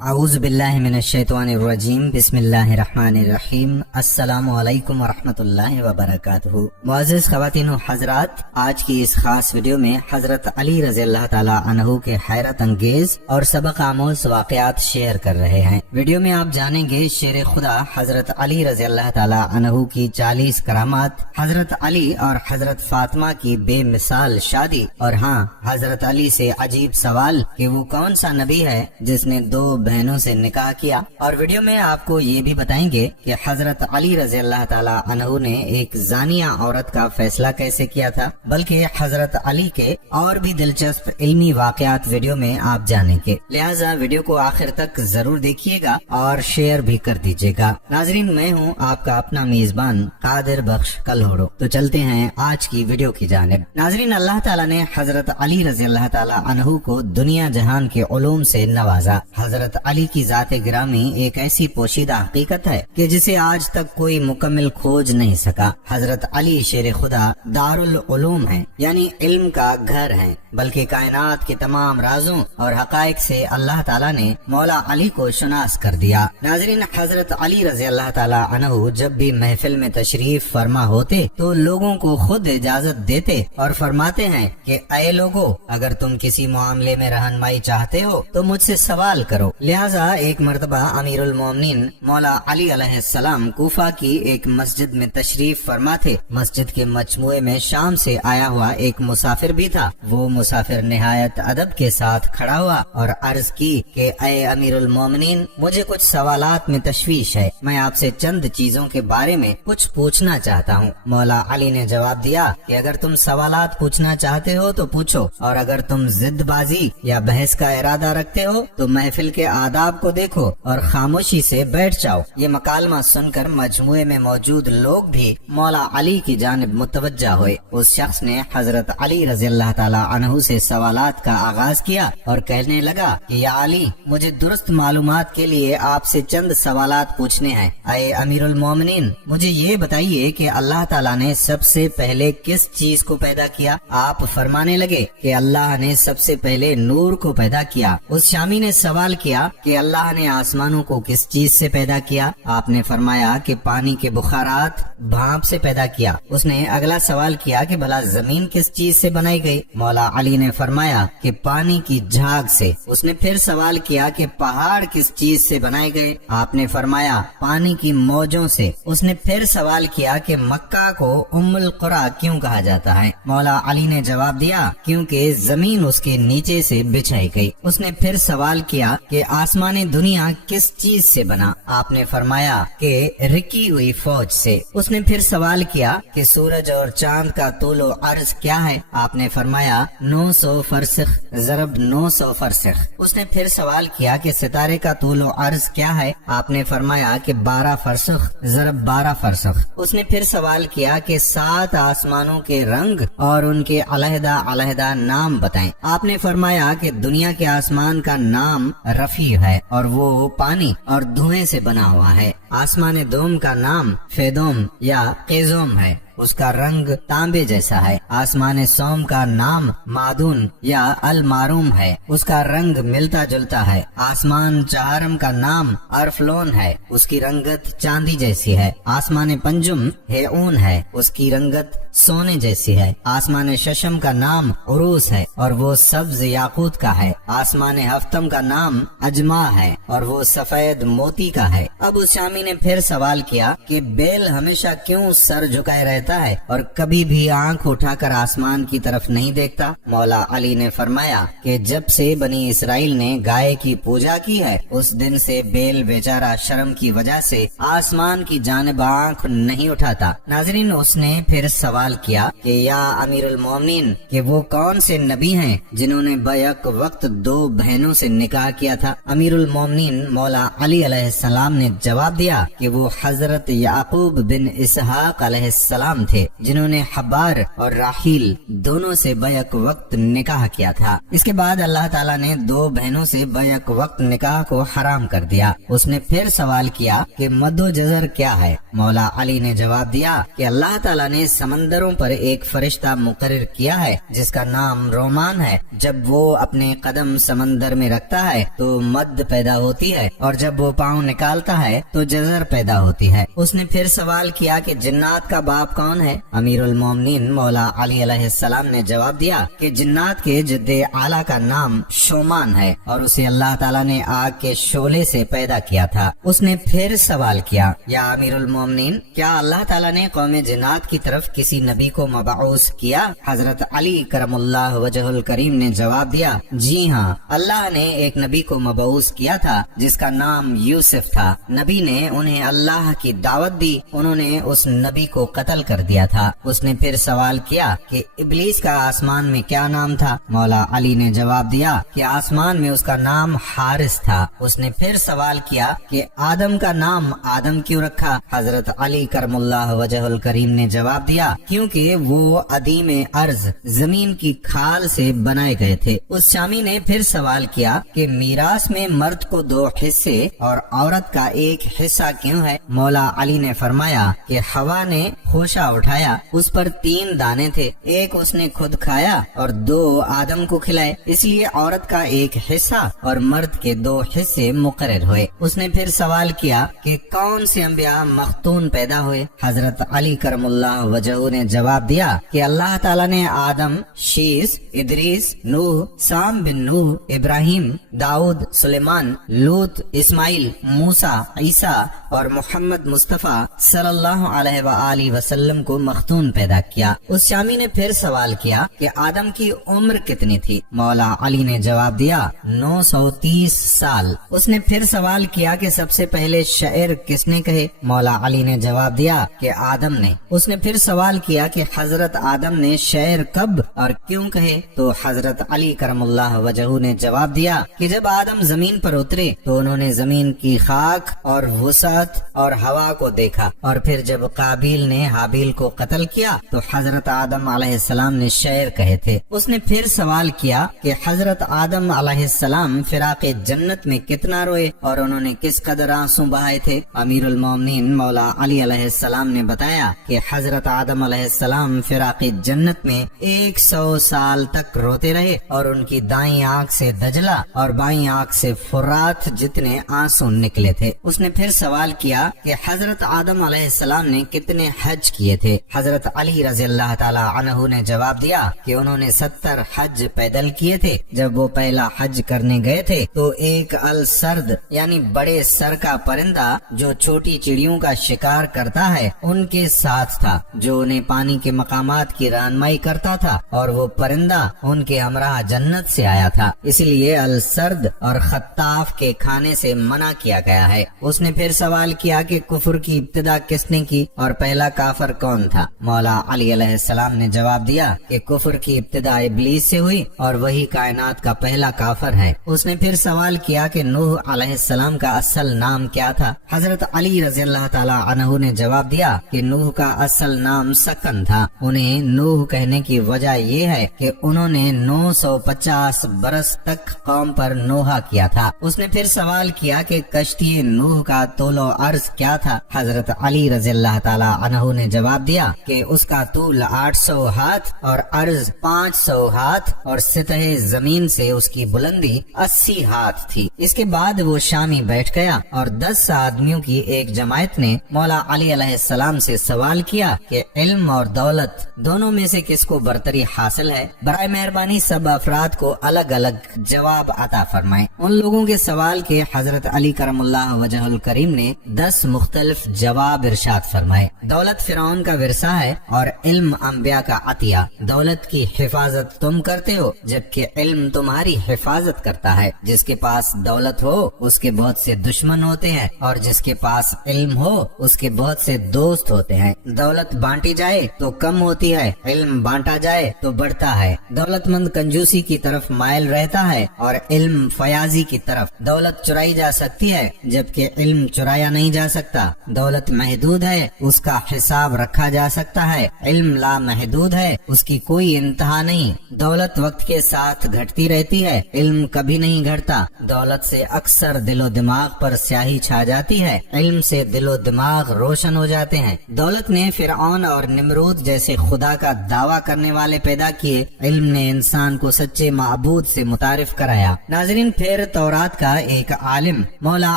اعوذ باللہ من الشیطان الرجیم بسم اللہ الرحمن الرحیم السلام علیکم ورحمۃ اللہ وبرکاتہ۔ معزز خواتین و حضرات، آج کی اس خاص ویڈیو میں حضرت علی رضی اللہ تعالی عنہ کے حیرت انگیز اور سبق آموز واقعات شیئر کر رہے ہیں۔ ویڈیو میں آپ جانیں گے شیر خدا حضرت علی رضی اللہ تعالی عنہ کی 40 کرامات، حضرت علی اور حضرت فاطمہ کی بے مثال شادی، اور ہاں حضرت علی سے عجیب سوال کہ وہ کون سا نبی ہے جس نے 2 بہنوں سے نکاح کیا۔ اور ویڈیو میں آپ کو یہ بھی بتائیں گے کہ حضرت علی رضی اللہ تعالی عنہ نے ایک زانیہ عورت کا فیصلہ کیسے کیا تھا، بلکہ حضرت علی کے اور بھی دلچسپ علمی واقعات ویڈیو میں آپ جانیں گے، لہٰذا ویڈیو کو آخر تک ضرور دیکھیے گا اور شیئر بھی کر دیجیے گا۔ ناظرین، میں ہوں آپ کا اپنا میزبان قادر بخش کلہوڑو۔ تو چلتے ہیں آج کی ویڈیو کی جانب۔ ناظرین، اللہ تعالیٰ نے حضرت علی رضی اللہ تعالی عنہ کو دنیا جہان کے علوم سے نوازا۔ حضرت علی کی ذات گرامی ایک ایسی پوشیدہ حقیقت ہے کہ جسے آج تک کوئی مکمل کھوج نہیں سکا۔ حضرت علی شیر خدا دارالعلوم ہیں، یعنی علم کا گھر ہیں، بلکہ کائنات کے تمام رازوں اور حقائق سے اللہ تعالیٰ نے مولا علی کو شناس کر دیا۔ ناظرین، حضرت علی رضی اللہ تعالی عنہ جب بھی محفل میں تشریف فرما ہوتے تو لوگوں کو خود اجازت دیتے اور فرماتے ہیں کہ اے لوگو، اگر تم کسی معاملے میں رہنمائی چاہتے ہو تو مجھ سے سوال کرو۔ لہٰذا ایک مرتبہ امیر المومنین مولا علی علیہ السلام کوفہ کی ایک مسجد میں تشریف فرما تھے۔ مسجد کے مجموعے میں شام سے آیا ہوا ایک مسافر بھی تھا۔ وہ مسافر نہایت ادب کے ساتھ کھڑا ہوا اور عرض کی کہ اے امیر المومنین، مجھے کچھ سوالات میں تشویش ہے، میں آپ سے چند چیزوں کے بارے میں کچھ پوچھنا چاہتا ہوں۔ مولا علی نے جواب دیا کہ اگر تم سوالات پوچھنا چاہتے ہو تو پوچھو، اور اگر تم ضد بازی یا بحث کا ارادہ رکھتے ہو تو محفل کے آداب کو دیکھو اور خاموشی سے بیٹھ جاؤ۔ یہ مکالمہ سن کر مجموعے میں موجود لوگ بھی مولا علی کی جانب متوجہ ہوئے۔ اس شخص نے حضرت علی رضی اللہ تعالی عنہ سے سوالات کا آغاز کیا اور کہنے لگا کہ یا علی، مجھے درست معلومات کے لیے آپ سے چند سوالات پوچھنے ہیں۔ اے امیر المومنین، مجھے یہ بتائیے کہ اللہ تعالیٰ نے سب سے پہلے کس چیز کو پیدا کیا؟ آپ فرمانے لگے کہ اللہ نے سب سے پہلے نور کو پیدا کیا۔ اس شامی نے سوال کیا کہ اللہ نے آسمانوں کو کس چیز سے پیدا کیا؟ آپ نے فرمایا کہ پانی کے بخارات بھاپ سے پیدا کیا۔ اس نے اگلا سوال کیا کہ بھلا زمین کس چیز سے بنائی گئی؟ مولا علی نے فرمایا کہ پانی کی جھاگ سے۔ اس نے پھر سوال کیا کہ پہاڑ کس چیز سے بنائے گئے؟ آپ نے فرمایا پانی کی موجوں سے۔ اس نے پھر سوال کیا کہ مکہ کو ام القری کیوں کہا جاتا ہے؟ مولا علی نے جواب دیا کیونکہ زمین اس کے نیچے سے بچھائی گئی۔ اس نے پھر سوال کیا کہ آسمان دنیا کس چیز سے بنا؟ آپ نے فرمایا کہ رکی ہوئی فوج سے۔ اس نے پھر سوال کیا کہ سورج اور چاند کا طول و عرض کیا ہے؟ آپ نے فرمایا 900 فرسخ ضرب 900 فرسخ۔ اس نے پھر سوال کیا کہ ستارے کا طول و عرض کیا ہے؟ آپ نے فرمایا کہ 12 فرسخ ضرب 12 فرسخ۔ اس نے پھر سوال کیا کہ 7 آسمانوں کے رنگ اور ان کے علیحدہ علیحدہ نام بتائیں۔ آپ نے فرمایا کہ دنیا کے آسمان کا نام رفیع ہے اور وہ پانی اور دھوئیں سے بنا ہوا ہے۔ آسمان دوم کا نام فیدوم یا قیزوم ہے، اس کا رنگ تانبے جیسا ہے۔ آسمان سوم کا نام معدون یا الماروم ہے، اس کا رنگ ملتا جلتا ہے۔ آسمان چہارم کا نام ارفلون ہے، اس کی رنگت چاندی جیسی ہے۔ آسمان پنجم ہیعون ہے، اس کی رنگت سونے جیسی ہے۔ آسمان ششم کا نام عروس ہے اور وہ سبز یاقوت کا ہے۔ آسمان ہفتم کا نام اجما ہے اور وہ سفید موتی کا ہے۔ اب اس شامی نے پھر سوال کیا کہ بیل ہمیشہ کیوں سر جھکائے رہتا ہے اور کبھی بھی آنکھ اٹھا کر آسمان کی طرف نہیں دیکھتا؟ مولا علی نے فرمایا کہ جب سے بنی اسرائیل نے گائے کی پوجا کی ہے اس دن سے بیل بیچارہ شرم کی وجہ سے آسمان کی جانب آنکھ نہیں اٹھاتا۔ ناظرین، اس نے پھر سوال کیا کہ یا امیر المومنین، کہ وہ کون سے نبی ہیں جنہوں نے بیک وقت 2 بہنوں سے نکاح کیا تھا؟ امیر المومنین مولا علی علیہ السلام نے جواب دیا کہ وہ حضرت یعقوب بن اسحاق علیہ السلام تھے جنہوں نے حبار اور راحیل دونوں سے بیک وقت نکاح کیا تھا۔ اس کے بعد اللہ تعالیٰ نے 2 بہنوں سے بیک وقت نکاح کو حرام کر دیا۔ اس نے پھر سوال کیا کہ مد و جزر کیا ہے؟ مولا علی نے جواب دیا کہ اللہ تعالیٰ نے سمندر سمندروں پر ایک فرشتہ مقرر کیا ہے جس کا نام رومان ہے. جب وہ اپنے قدم سمندر میں رکھتا ہے تو مد پیدا ہوتی ہے اور جب وہ پاؤں نکالتا ہے تو جزر پیدا ہوتی ہے. اس نے پھر سوال کیا کہ جنات کا باپ کون ہے؟ امیر المومنین مولا علی علیہ السلام نے جواب دیا کہ جنات کے جد اعلیٰ کا نام شومان ہے اور اسے اللہ تعالیٰ نے آگ کے شعلے سے پیدا کیا تھا. اس نے پھر سوال کیا یا امیر المومنین کیا اللہ تعالیٰ نے قوم جنات کی طرف کسی نبی کو مبعوث کیا؟ حضرت علی کرم اللہ وجہ الکریم نے جواب دیا جی ہاں، اللہ نے ایک نبی کو مبعوث کیا تھا جس کا نام یوسف تھا. نبی نے انہیں اللہ کی دعوت دی، انہوں نے اس نبی کو قتل کر دیا تھا. اس نے پھر سوال کیا کہ ابلیس کا آسمان میں کیا نام تھا؟ مولا علی نے جواب دیا کہ آسمان میں اس کا نام حارث تھا. اس نے پھر سوال کیا کہ آدم کا نام آدم کیوں رکھا؟ حضرت علی کرم اللہ وجہ الکریم نے جواب دیا کیونکہ وہ عدیم ارض زمین کی کھال سے بنائے گئے تھے. اس شامی نے پھر سوال کیا کہ میراث میں مرد کو 2 حصے اور عورت کا 1 حصہ کیوں ہے؟ مولا علی نے فرمایا کہ ہوا نے خوشہ اٹھایا، اس پر 3 دانے تھے، 1 اس نے خود کھایا اور 2 آدم کو کھلائے، اس لیے عورت کا 1 حصہ اور مرد کے 2 حصے مقرر ہوئے. اس نے پھر سوال کیا کہ کون سے انبیاء مختون پیدا ہوئے؟ حضرت علی کرم اللہ وجہ نے جواب دیا کہ اللہ تعالیٰ نے آدم، شیس، ادریس، نوح، سام بن نوح، ابراہیم، داؤد، سلیمان، لوط، اسماعیل، موسیٰ، عیسیٰ اور محمد مصطفیٰ صلی اللہ علیہ وآلہ وسلم کو مختون پیدا کیا. اس شامی نے پھر سوال کیا کہ آدم کی عمر کتنی تھی؟ مولا علی نے جواب دیا 930 سال. اس نے پھر سوال کیا کہ سب سے پہلے شعر کس نے کہے؟ مولا علی نے جواب دیا کہ آدم نے. اس نے پھر سوال کیا کہ حضرت آدم نے شعر کب اور کیوں کہے؟ تو حضرت علی کرم اللہ وجہ نے جواب دیا کہ جب آدم زمین پر اترے تو انہوں نے زمین کی خاک اور وسعت اور ہوا کو دیکھا، اور پھر جب قابیل نے حابیل کو قتل کیا تو حضرت آدم علیہ السلام نے شعر کہے تھے. اس نے پھر سوال کیا کہ حضرت آدم علیہ السلام فراق جنت میں کتنا روئے اور انہوں نے کس قدر آنسو بہائے تھے؟ امیر المومنین مولا علی علیہ السلام نے بتایا کہ حضرت آدم علیہ السلام فراق جنت میں 100 سال تک روتے رہے اور ان کی دائیں آنکھ سے دجلہ اور بائیں آنکھ سے فرات جتنے آنسو نکلے تھے. اس نے پھر سوال کیا کہ حضرت آدم علیہ السلام نے کتنے حج کیے تھے؟ حضرت علی رضی اللہ تعالی عنہ نے جواب دیا کہ انہوں نے 70 حج پیدل کیے تھے. جب وہ پہلا حج کرنے گئے تھے تو ایک السرد یعنی بڑے سر کا پرندہ جو چھوٹی چڑیوں کا شکار کرتا ہے ان کے ساتھ تھا، جو انہیں پانی کے مقامات کی رہنمائی کرتا تھا، اور وہ پرندہ ان کے ہمراہ جنت سے آیا تھا، اس لیے السرد اور خطاف کے کھانے سے منع کیا گیا ہے. اس نے پھر سوال کیا کہ کفر کی ابتدا کس نے کی اور پہلا کافر کون تھا؟ مولا علی علیہ السلام نے جواب دیا کہ کفر کی ابتدا ابلیس سے ہوئی اور وہی کائنات کا پہلا کافر ہے. اس نے پھر سوال کیا کہ نوح علیہ السلام کا اصل نام کیا تھا؟ حضرت علی رضی اللہ تعالی عنہ نے جواب دیا کہ نوح کا اصل نام سکن تھا. انہیں نوح کہنے کی وجہ یہ ہے کہ انہوں نے 950 برس تک قوم پر نوحہ کیا تھا. اس نے پھر سوال کیا کہ کشتی نوح کا طول و عرض کیا تھا؟ حضرت علی رضی اللہ تعالی عنہ نے جواب دیا کہ اس کا طول 800 ہاتھ اور عرض 500 ہاتھ اور سطح زمین سے اس کی بلندی 80 ہاتھ تھی. اس کے بعد وہ شامی بیٹھ گیا اور 10 آدمیوں کی ایک جماعت نے مولا علی علیہ السلام سے سوال کیا کہ علم اور دولت دونوں میں سے کس کو برتری حاصل ہے؟ برائے مہربانی سب افراد کو الگ الگ جواب عطا فرمائیں. ان لوگوں کے سوال کے حضرت علی کرم اللہ وجہ الکریم نے 10 مختلف جواب ارشاد فرمائے. دولت فرعون کا ورثہ ہے اور علم انبیاء کا عطیہ. دولت کی حفاظت تم کرتے ہو جبکہ علم تمہاری حفاظت کرتا ہے. جس کے پاس دولت ہو اس کے بہت سے دشمن ہوتے ہیں اور جس کے پاس علم ہو اس کے بہت سے دوست ہوتے ہیں. دولت بانٹی جائے تو کم ہوتی ہے، علم بانٹا جائے تو بڑھتا ہے. دولت مند کنجوسی کی طرف مائل رہتا ہے اور علم فیاضی کی طرف. دولت چرائی جا سکتی ہے جبکہ علم چرایا نہیں جا سکتا. دولت محدود ہے، اس کا حساب حساب رکھا جا سکتا ہے۔ علم لامحدود ہے، اس کی کوئی انتہا نہیں۔ دولت وقت کے ساتھ گھٹتی رہتی ہے، علم کبھی نہیں گھٹتا۔ دولت سے اکثر دل و دماغ پر سیاہی چھا جاتی ہے، علم سے دل و دماغ روشن ہو جاتے ہیں۔ دولت نے فرعون اور نمرود جیسے خدا کا دعویٰ کرنے والے پیدا کیے، علم نے انسان کو سچے معبود سے متعارف کرایا۔ ناظرین، پھر تورات کا ایک عالم مولا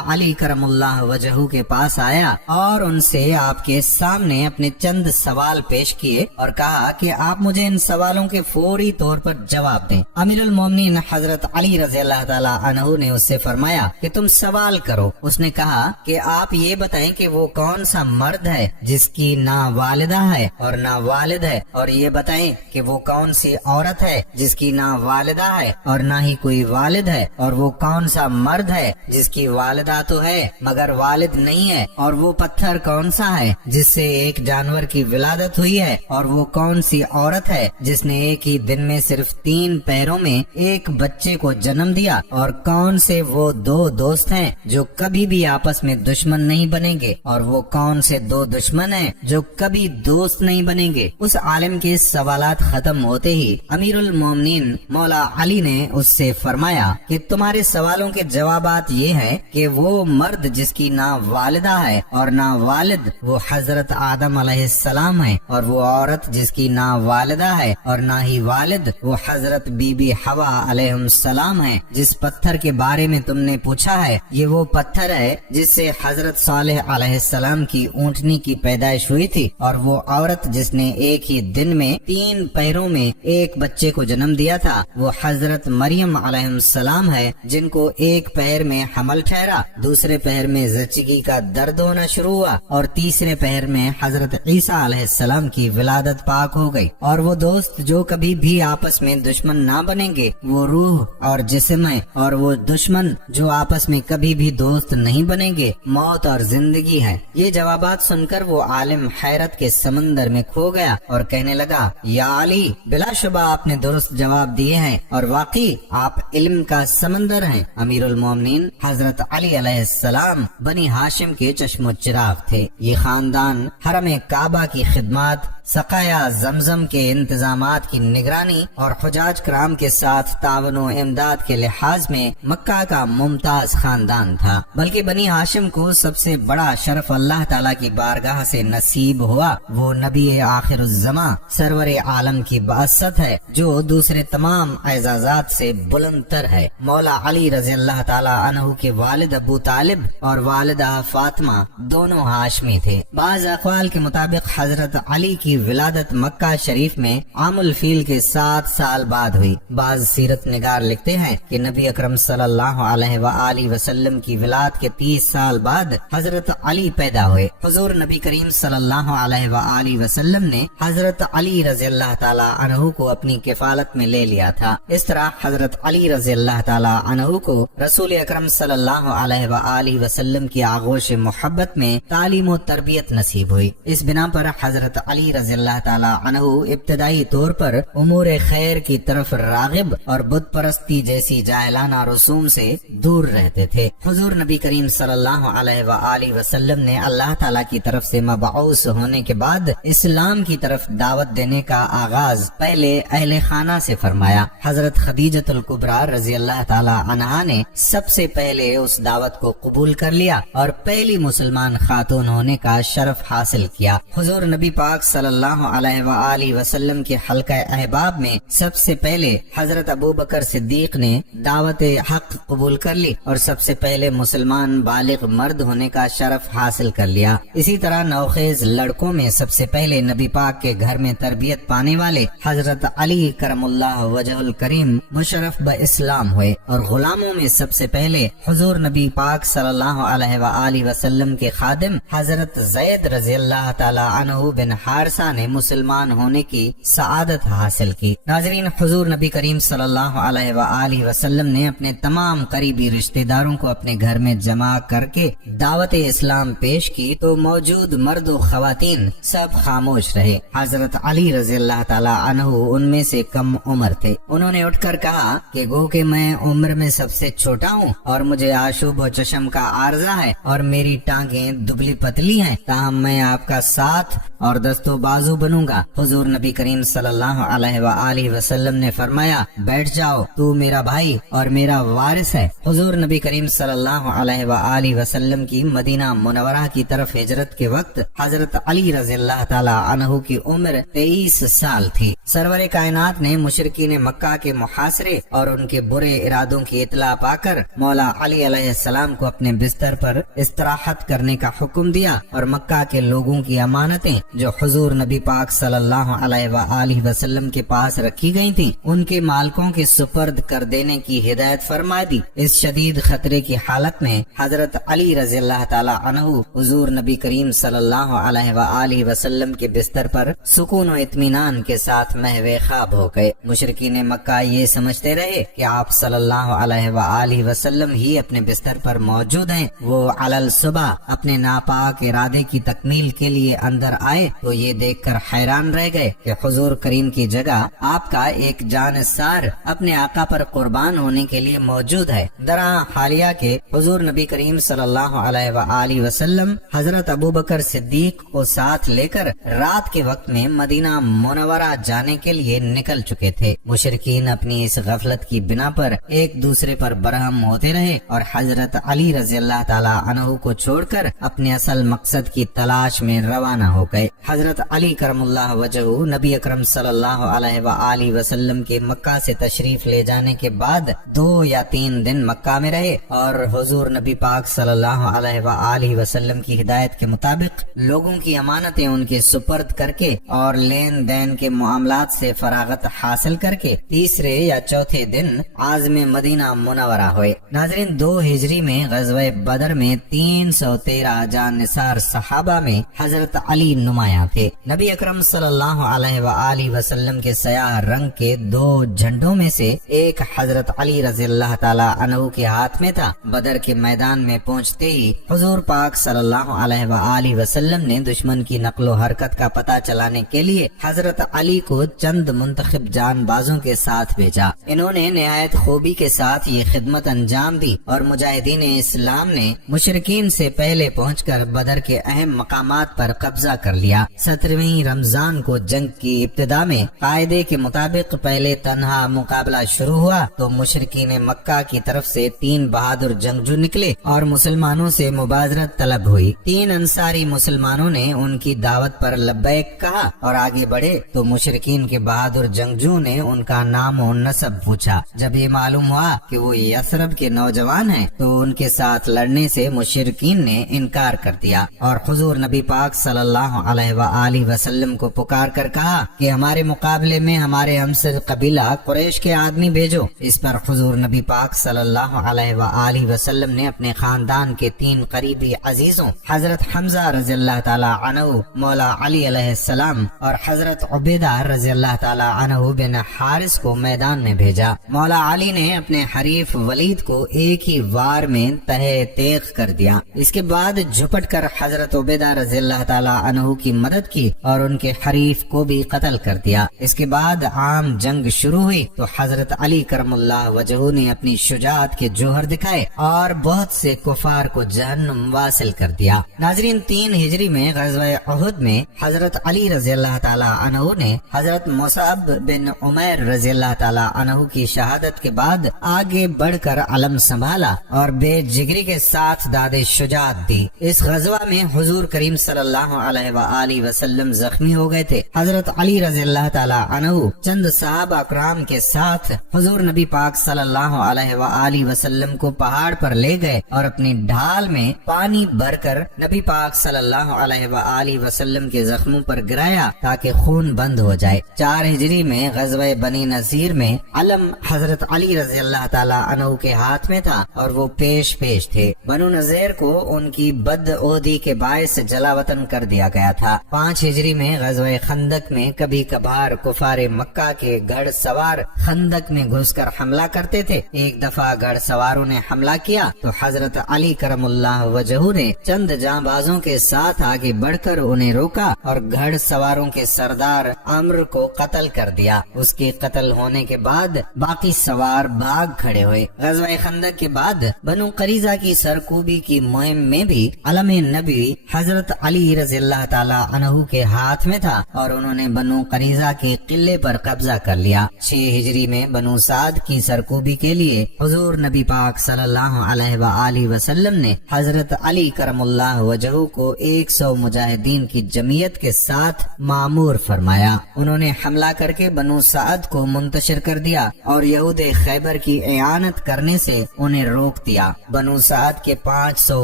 علی کرم اللہ وجہہ کے پاس آیا اور ان سے آپ کے سامنے اپنے چند سوال پیش کیے اور کہا کہ آپ مجھے ان سوالوں کے فوری طور پر جواب دیں۔ امیر المومنین حضرت علی رضی اللہ تعالی عنہ نے اس سے فرمایا کہ تم سوال کرو۔ اس نے کہا کہ آپ یہ بتائیں کہ وہ کون سا مرد ہے جس کی نہ والدہ ہے اور نہ والد ہے، اور یہ بتائیں کہ وہ کون سی عورت ہے جس کی نہ والدہ ہے اور نہ ہی کوئی والد ہے، اور وہ کون سا مرد ہے جس کی والدہ تو ہے مگر والد نہیں ہے، اور وہ پتھر کون سا ہے جس سے ایک جانور کی ولادت ہوئی ہے، اور وہ کون سی عورت ہے جس نے ایک ہی دن میں صرف 3 پیروں میں ایک بچے کو جنم دیا، اور کون سے وہ 2 دوست ہیں جو کبھی بھی آپس میں دشمن نہیں بنیں گے، اور وہ کون سے 2 دشمن ہیں جو کبھی دوست نہیں بنیں گے۔ اس عالم کے سوالات ختم ہوتے ہی امیر المومنین مولا علی نے اس سے فرمایا کہ تمہارے سوالوں کے جوابات یہ ہیں کہ وہ مرد جس کی نہ والدہ ہے اور نہ والد وہ حضرت آدم علیہ السلام ہے، اور وہ عورت جس کی نہ والدہ ہے اور نہ ہی والد وہ حضرت بی بی حوا علیہ السلام ہے۔ جس پتھر کے بارے میں تم نے پوچھا ہے یہ وہ پتھر ہے جس سے حضرت صالح علیہ السلام کی اونٹنی کی پیدائش ہوئی تھی، اور وہ عورت جس نے ایک ہی دن میں 3 پیروں میں ایک بچے کو جنم دیا تھا وہ حضرت مریم علیہ السلام ہے، جن کو ایک پیر میں حمل ٹھہرا، دوسرے پیر میں زچگی کا درد ہونا شروع ہوا، اور تیسرے پیر میں حضرت عیسیٰ علیہ السلام کی ولادت پاک ہو گئی۔ اور وہ دوست جو کبھی بھی آپس میں دشمن نہ بنیں گے وہ روح اور جسم ہے، اور وہ دشمن جو آپس میں کبھی بھی دوست نہیں بنیں گے موت اور زندگی ہے۔ یہ جوابات سن کر وہ عالم حیرت کے سمندر میں کھو گیا اور کہنے لگا، یا علی، بلا شبہ آپ نے درست جواب دیے ہیں اور واقعی آپ علم کا سمندر ہیں۔ امیر المومنین حضرت علی علیہ السلام بنی ہاشم کے چشم و چراغ تھے۔ یہ خاندان حرم کعبہ کی خدمات، سقایا زمزم کے انتظامات کی نگرانی اور حجاج کرام کے ساتھ تعاون و امداد کے لحاظ میں مکہ کا ممتاز خاندان تھا، بلکہ بنی ہاشم کو سب سے بڑا شرف اللہ تعالیٰ کی بارگاہ سے نصیب ہوا۔ وہ نبی آخر الزماں سرور عالم کی بعثت ہے جو دوسرے تمام اعزازات سے بلند تر ہے۔ مولا علی رضی اللہ تعالیٰ عنہ کے والد ابو طالب اور والدہ فاطمہ دونوں ہاشمی تھے۔ بعض اقوال کے مطابق حضرت علی کی ولادت مکہ شریف میں عام الفیل کے 7 سال بعد ہوئی۔ بعض سیرت نگار لکھتے ہیں کہ نبی اکرم صلی اللہ علیہ وآلہ وسلم کی ولادت کے 30 سال بعد حضرت علی پیدا ہوئے۔ حضور نبی کریم صلی اللہ علیہ وآلہ وسلم نے حضرت علی رضی اللہ تعالی عنہ کو اپنی کفالت میں لے لیا تھا۔ اس طرح حضرت علی رضی اللہ تعالی عنہ کو رسول اکرم صلی اللہ علیہ وآلہ وسلم کی آغوش محبت میں تعلیم و تربیت نصیب ہوئی۔ اس بنا پر حضرت علی رضی اللہ تعالی عنہ ابتدائی طور پر امور خیر کی طرف راغب اور بت پرستی جیسی جاہلانہ رسوم سے دور رہتے تھے۔ حضور نبی کریم صلی اللہ علیہ وآلہ وسلم نے اللہ تعالیٰ کی طرف سے مبعوث ہونے کے بعد اسلام کی طرف دعوت دینے کا آغاز پہلے اہل خانہ سے فرمایا۔ حضرت خدیجۃ الکبریٰ رضی اللہ تعالی عنہا نے سب سے پہلے اس دعوت کو قبول کر لیا اور پہلی مسلمان خاتون ہونے کا شرف حاصل کیا۔ حضور نبی پاک صلی اللہ علیہ وآلہ وسلم کے حلقہ احباب میں سب سے پہلے حضرت ابو بکر صدیق نے دعوت حق قبول کر لی اور سب سے پہلے مسلمان بالغ مرد ہونے کا شرف حاصل کر لیا۔ اسی طرح نوخیز لڑکوں میں سب سے پہلے نبی پاک کے گھر میں تربیت پانے والے حضرت علی کرم اللہ وجہ الکریم مشرف باسلام ہوئے، اور غلاموں میں سب سے پہلے حضور نبی پاک صلی اللہ علیہ وآلہ وسلم کے خادم حضرت زید رضی اللہ تعالی عنہ بن حارثہ نے مسلمان ہونے کی سعادت حاصل کی۔ ناظرین، حضور نبی کریم صلی اللہ علیہ وآلہ وسلم نے اپنے تمام قریبی رشتہ داروں کو اپنے گھر میں جمع کر کے دعوت اسلام پیش کی تو موجود مرد و خواتین سب خاموش رہے۔ حضرت علی رضی اللہ تعالی عنہ ان میں سے کم عمر تھے۔ انہوں نے اٹھ کر کہا کہ گو کہ میں عمر میں سب سے چھوٹا ہوں اور مجھے آشوب و چشم کا عارضہ ہے اور میری ٹانگیں دبلی پتلی ہیں، تاہم میں آپ کا ساتھ اور دستو بازو بنوں گا۔ حضور نبی کریم صلی اللہ علیہ وآلہ وسلم نے فرمایا بیٹھ جاؤ، تو میرا بھائی اور میرا وارث ہے۔ حضور نبی کریم صلی اللہ علیہ وآلہ وسلم کی مدینہ منورہ کی طرف ہجرت کے وقت حضرت علی رضی اللہ تعالی عنہ کی عمر 23 سال تھی۔ سرور کائنات نے مشرکین مکہ کے محاصرے اور ان کے برے ارادوں کی اطلاع پا کر مولا علی علیہ السلام کو اپنے بستر پر استراحت کرنے کا حکم دیا اور مکہ کے لوگوں کی امانتیں جو حضور نبی پاک صلی اللہ علیہ وآلہ وسلم کے پاس رکھی گئی تھیں ان کے مالکوں کے سپرد کر دینے کی ہدایت فرما دی۔ اس شدید خطرے کی حالت میں حضرت علی رضی اللہ تعالی عنہ حضور نبی کریم صلی اللہ علیہ وآلہ وسلم کے بستر پر سکون و اطمینان کے ساتھ محو خواب ہو گئے۔ مشرکین مکہ یہ سمجھتے رہے کہ آپ صلی اللہ علیہ وآلہ وسلم ہی اپنے بستر پر موجود ہیں۔ وہ علل صبح اپنے ناپاک ارادے کی تکمیل کے لیے اندر آئے تو یہ دیکھ کر حیران رہ گئے کہ حضور کریم کی جگہ آپ کا ایک جانثار اپنے آقا پر قربان ہونے کے لیے موجود ہے۔ درا حالیہ کے حضور نبی کریم صلی اللہ علیہ وآلہ وسلم حضرت ابوبکر صدیق کو ساتھ لے کر رات کے وقت میں مدینہ منورہ جانے کے لیے نکل چکے تھے۔ مشرکین اپنی اس غفلت کی بنا پر ایک دوسرے پر برہم ہوتے رہے اور حضرت علی رضی اللہ تعالی عنہ کو چھوڑ کر اپنے اصل مقصد کی تلاش میں روانہ ہو گئے۔ حضرت علی کرم اللہ وجہہ نبی اکرم صلی اللہ علیہ وآلہ وسلم کے مکہ سے تشریف لے جانے کے بعد 2 یا 3 دن مکہ میں رہے اور حضور نبی پاک صلی اللہ علیہ وآلہ وسلم کی ہدایت کے مطابق لوگوں کی امانتیں ان کے سپرد کر کے اور لین دین کے معاملات سے فراغت حاصل کر کے تیسرے یا چوتھے دن عازم مدینہ منورہ ہوئے۔ ناظرین 2 ہجری میں غزوہ بدر میں 313 جان نثار صحابہ میں حضرت علی نمایاں تھے۔ نبی اکرم صلی اللہ علیہ وآلہ وسلم کے سیاہ رنگ کے 2 جھنڈوں میں سے ایک حضرت علی رضی اللہ تعالی عنہ کے ہاتھ میں تھا۔ بدر کے میدان میں پہنچتے ہی حضور پاک صلی اللہ علیہ وآلہ وسلم نے دشمن کی نقل و حرکت کا پتہ چلانے کے لیے حضرت علی کو چند منتخب جان بازوں کے ساتھ بھیجا۔ انہوں نے نہایت خوبی کے ساتھ یہ خدمت انجام دی اور مجاہدین اسلام نے مشرکین سے پہلے پہنچ کر بدر کے اہم مقامات پر قبضہ کر لیا۔ 17ویں رمضان کو جنگ کی ابتدا میں قاعدے کے مطابق پہلے تنہا مقابلہ شروع ہوا تو مشرکین مکہ کی طرف سے 3 بہادر جنگجو نکلے اور مسلمانوں سے مبازرت طلب ہوئی۔ 3 انصاری مسلمانوں نے ان کی دعوت پر لبیک کہا اور آگے بڑھے تو مشرکین کے بہادر جنگجو نے ان کا نام و نسب پوچھا۔ جب یہ معلوم ہوا کہ وہ یثرب کے نوجوان ہیں تو ان کے ساتھ لڑنے سے مشرکین نے انکار کر دیا اور حضور نبی پاک صلی اللہ علیہ وآلہ وسلم کو پکار کر کہا کہ ہمارے مقابلے میں ہمارے ہمسر قبیلہ قریش کے آدمی بھیجو۔ اس پر حضور نبی پاک صلی اللہ علیہ وآلہ وسلم نے اپنے خاندان کے 3 قریبی عزیزوں حضرت حمزہ رضی اللہ تعالی عنہ، مولا علی علیہ السلام اور حضرت عبیدہ رضی اللہ تعالی عنہ بن حارث کو میدان میں بھیجا۔ مولا علی نے اپنے حریف ولید کو ایک ہی وار میں تہہ تیغ کر دیا۔ اس کے بعد جھپٹ کر حضرت عبیدہ رضی اللہ تعالی عنہ کی مدد کی اور ان کے حریف کو بھی قتل کر دیا۔ اس کے بعد عام جنگ شروع ہوئی تو حضرت علی کرم اللہ وجہہ نے اپنی شجاعت کے جوہر دکھائے اور بہت سے کفار کو جہنم واصل کر دیا۔ ناظرین 3 ہجری میں غزوہ احد میں حضرت علی رضی اللہ تعالی عنہ نے حضرت مصعب بن عمیر رضی اللہ تعالی عنہ کی شہادت کے بعد آگے بڑھ کر علم سنبھالا اور بے جگری کے ساتھ داد شجاعت دی۔ اس غزوہ میں حضور کریم صلی اللہ علیہ وآلہ وسلم زخمی ہو گئے تھے۔ حضرت علی رضی اللہ تعالی عنہ چند صحابہ اکرام کے ساتھ حضور نبی پاک صلی اللہ علیہ وآلہ وسلم کو پہاڑ پر لے گئے اور اپنی ڈھال میں پانی بھر کر نبی پاک صلی اللہ علیہ وآلہ وسلم کے زخموں پر گرایا تاکہ خون بند ہو جائے۔ 4 ہجری میں غزوہ بنی نذیر میں علم حضرت علی رضی اللہ تعالی عنہ کے ہاتھ میں تھا اور وہ پیش تھے۔ بنو نذیر کو ان کی بدعہدی کے باعث جلا وطن کر دیا گیا تھا۔ 5 ہجری میں غزوہ خندق میں کبھی کبھار کفار مکہ کے گھڑ سوار خندق میں گھس کر حملہ کرتے تھے۔ ایک دفعہ گھڑ سواروں نے حملہ کیا تو حضرت علی کرم اللہ وجہہ نے چند جانبازوں کے ساتھ آگے بڑھ کر انہیں روکا اور گھڑ سواروں کے سردار عمرو کو قتل کر دیا۔ اس کے قتل ہونے کے بعد باقی سوار بھاگ کھڑے ہوئے۔ غزوہ خندق کے بعد بنو قریظہ کی سرکوبی کی مہم میں بھی علم نبی حضرت علی رضی اللہ تعالی ताला अन्हु के हाथ में था और उन्होंने बनु करीजा के किले पर कब्जा कर लिया। 6 हिजरी में बनु साद की सरकूबी के लिए हुजूर नबी पाक सल्लल्लाहु अलैहि वसल्लम ने हजरत अली करमुल्लाह वजहू को 100 मुजाहिदीन की जमीयत के साथ मामूर फरमाया। उन्होंने हमला करके बनु साद को मुंतशिर कर दिया और यहूद खैबर की इयानत करने से उन्हें रोक दिया। बनु साद के 500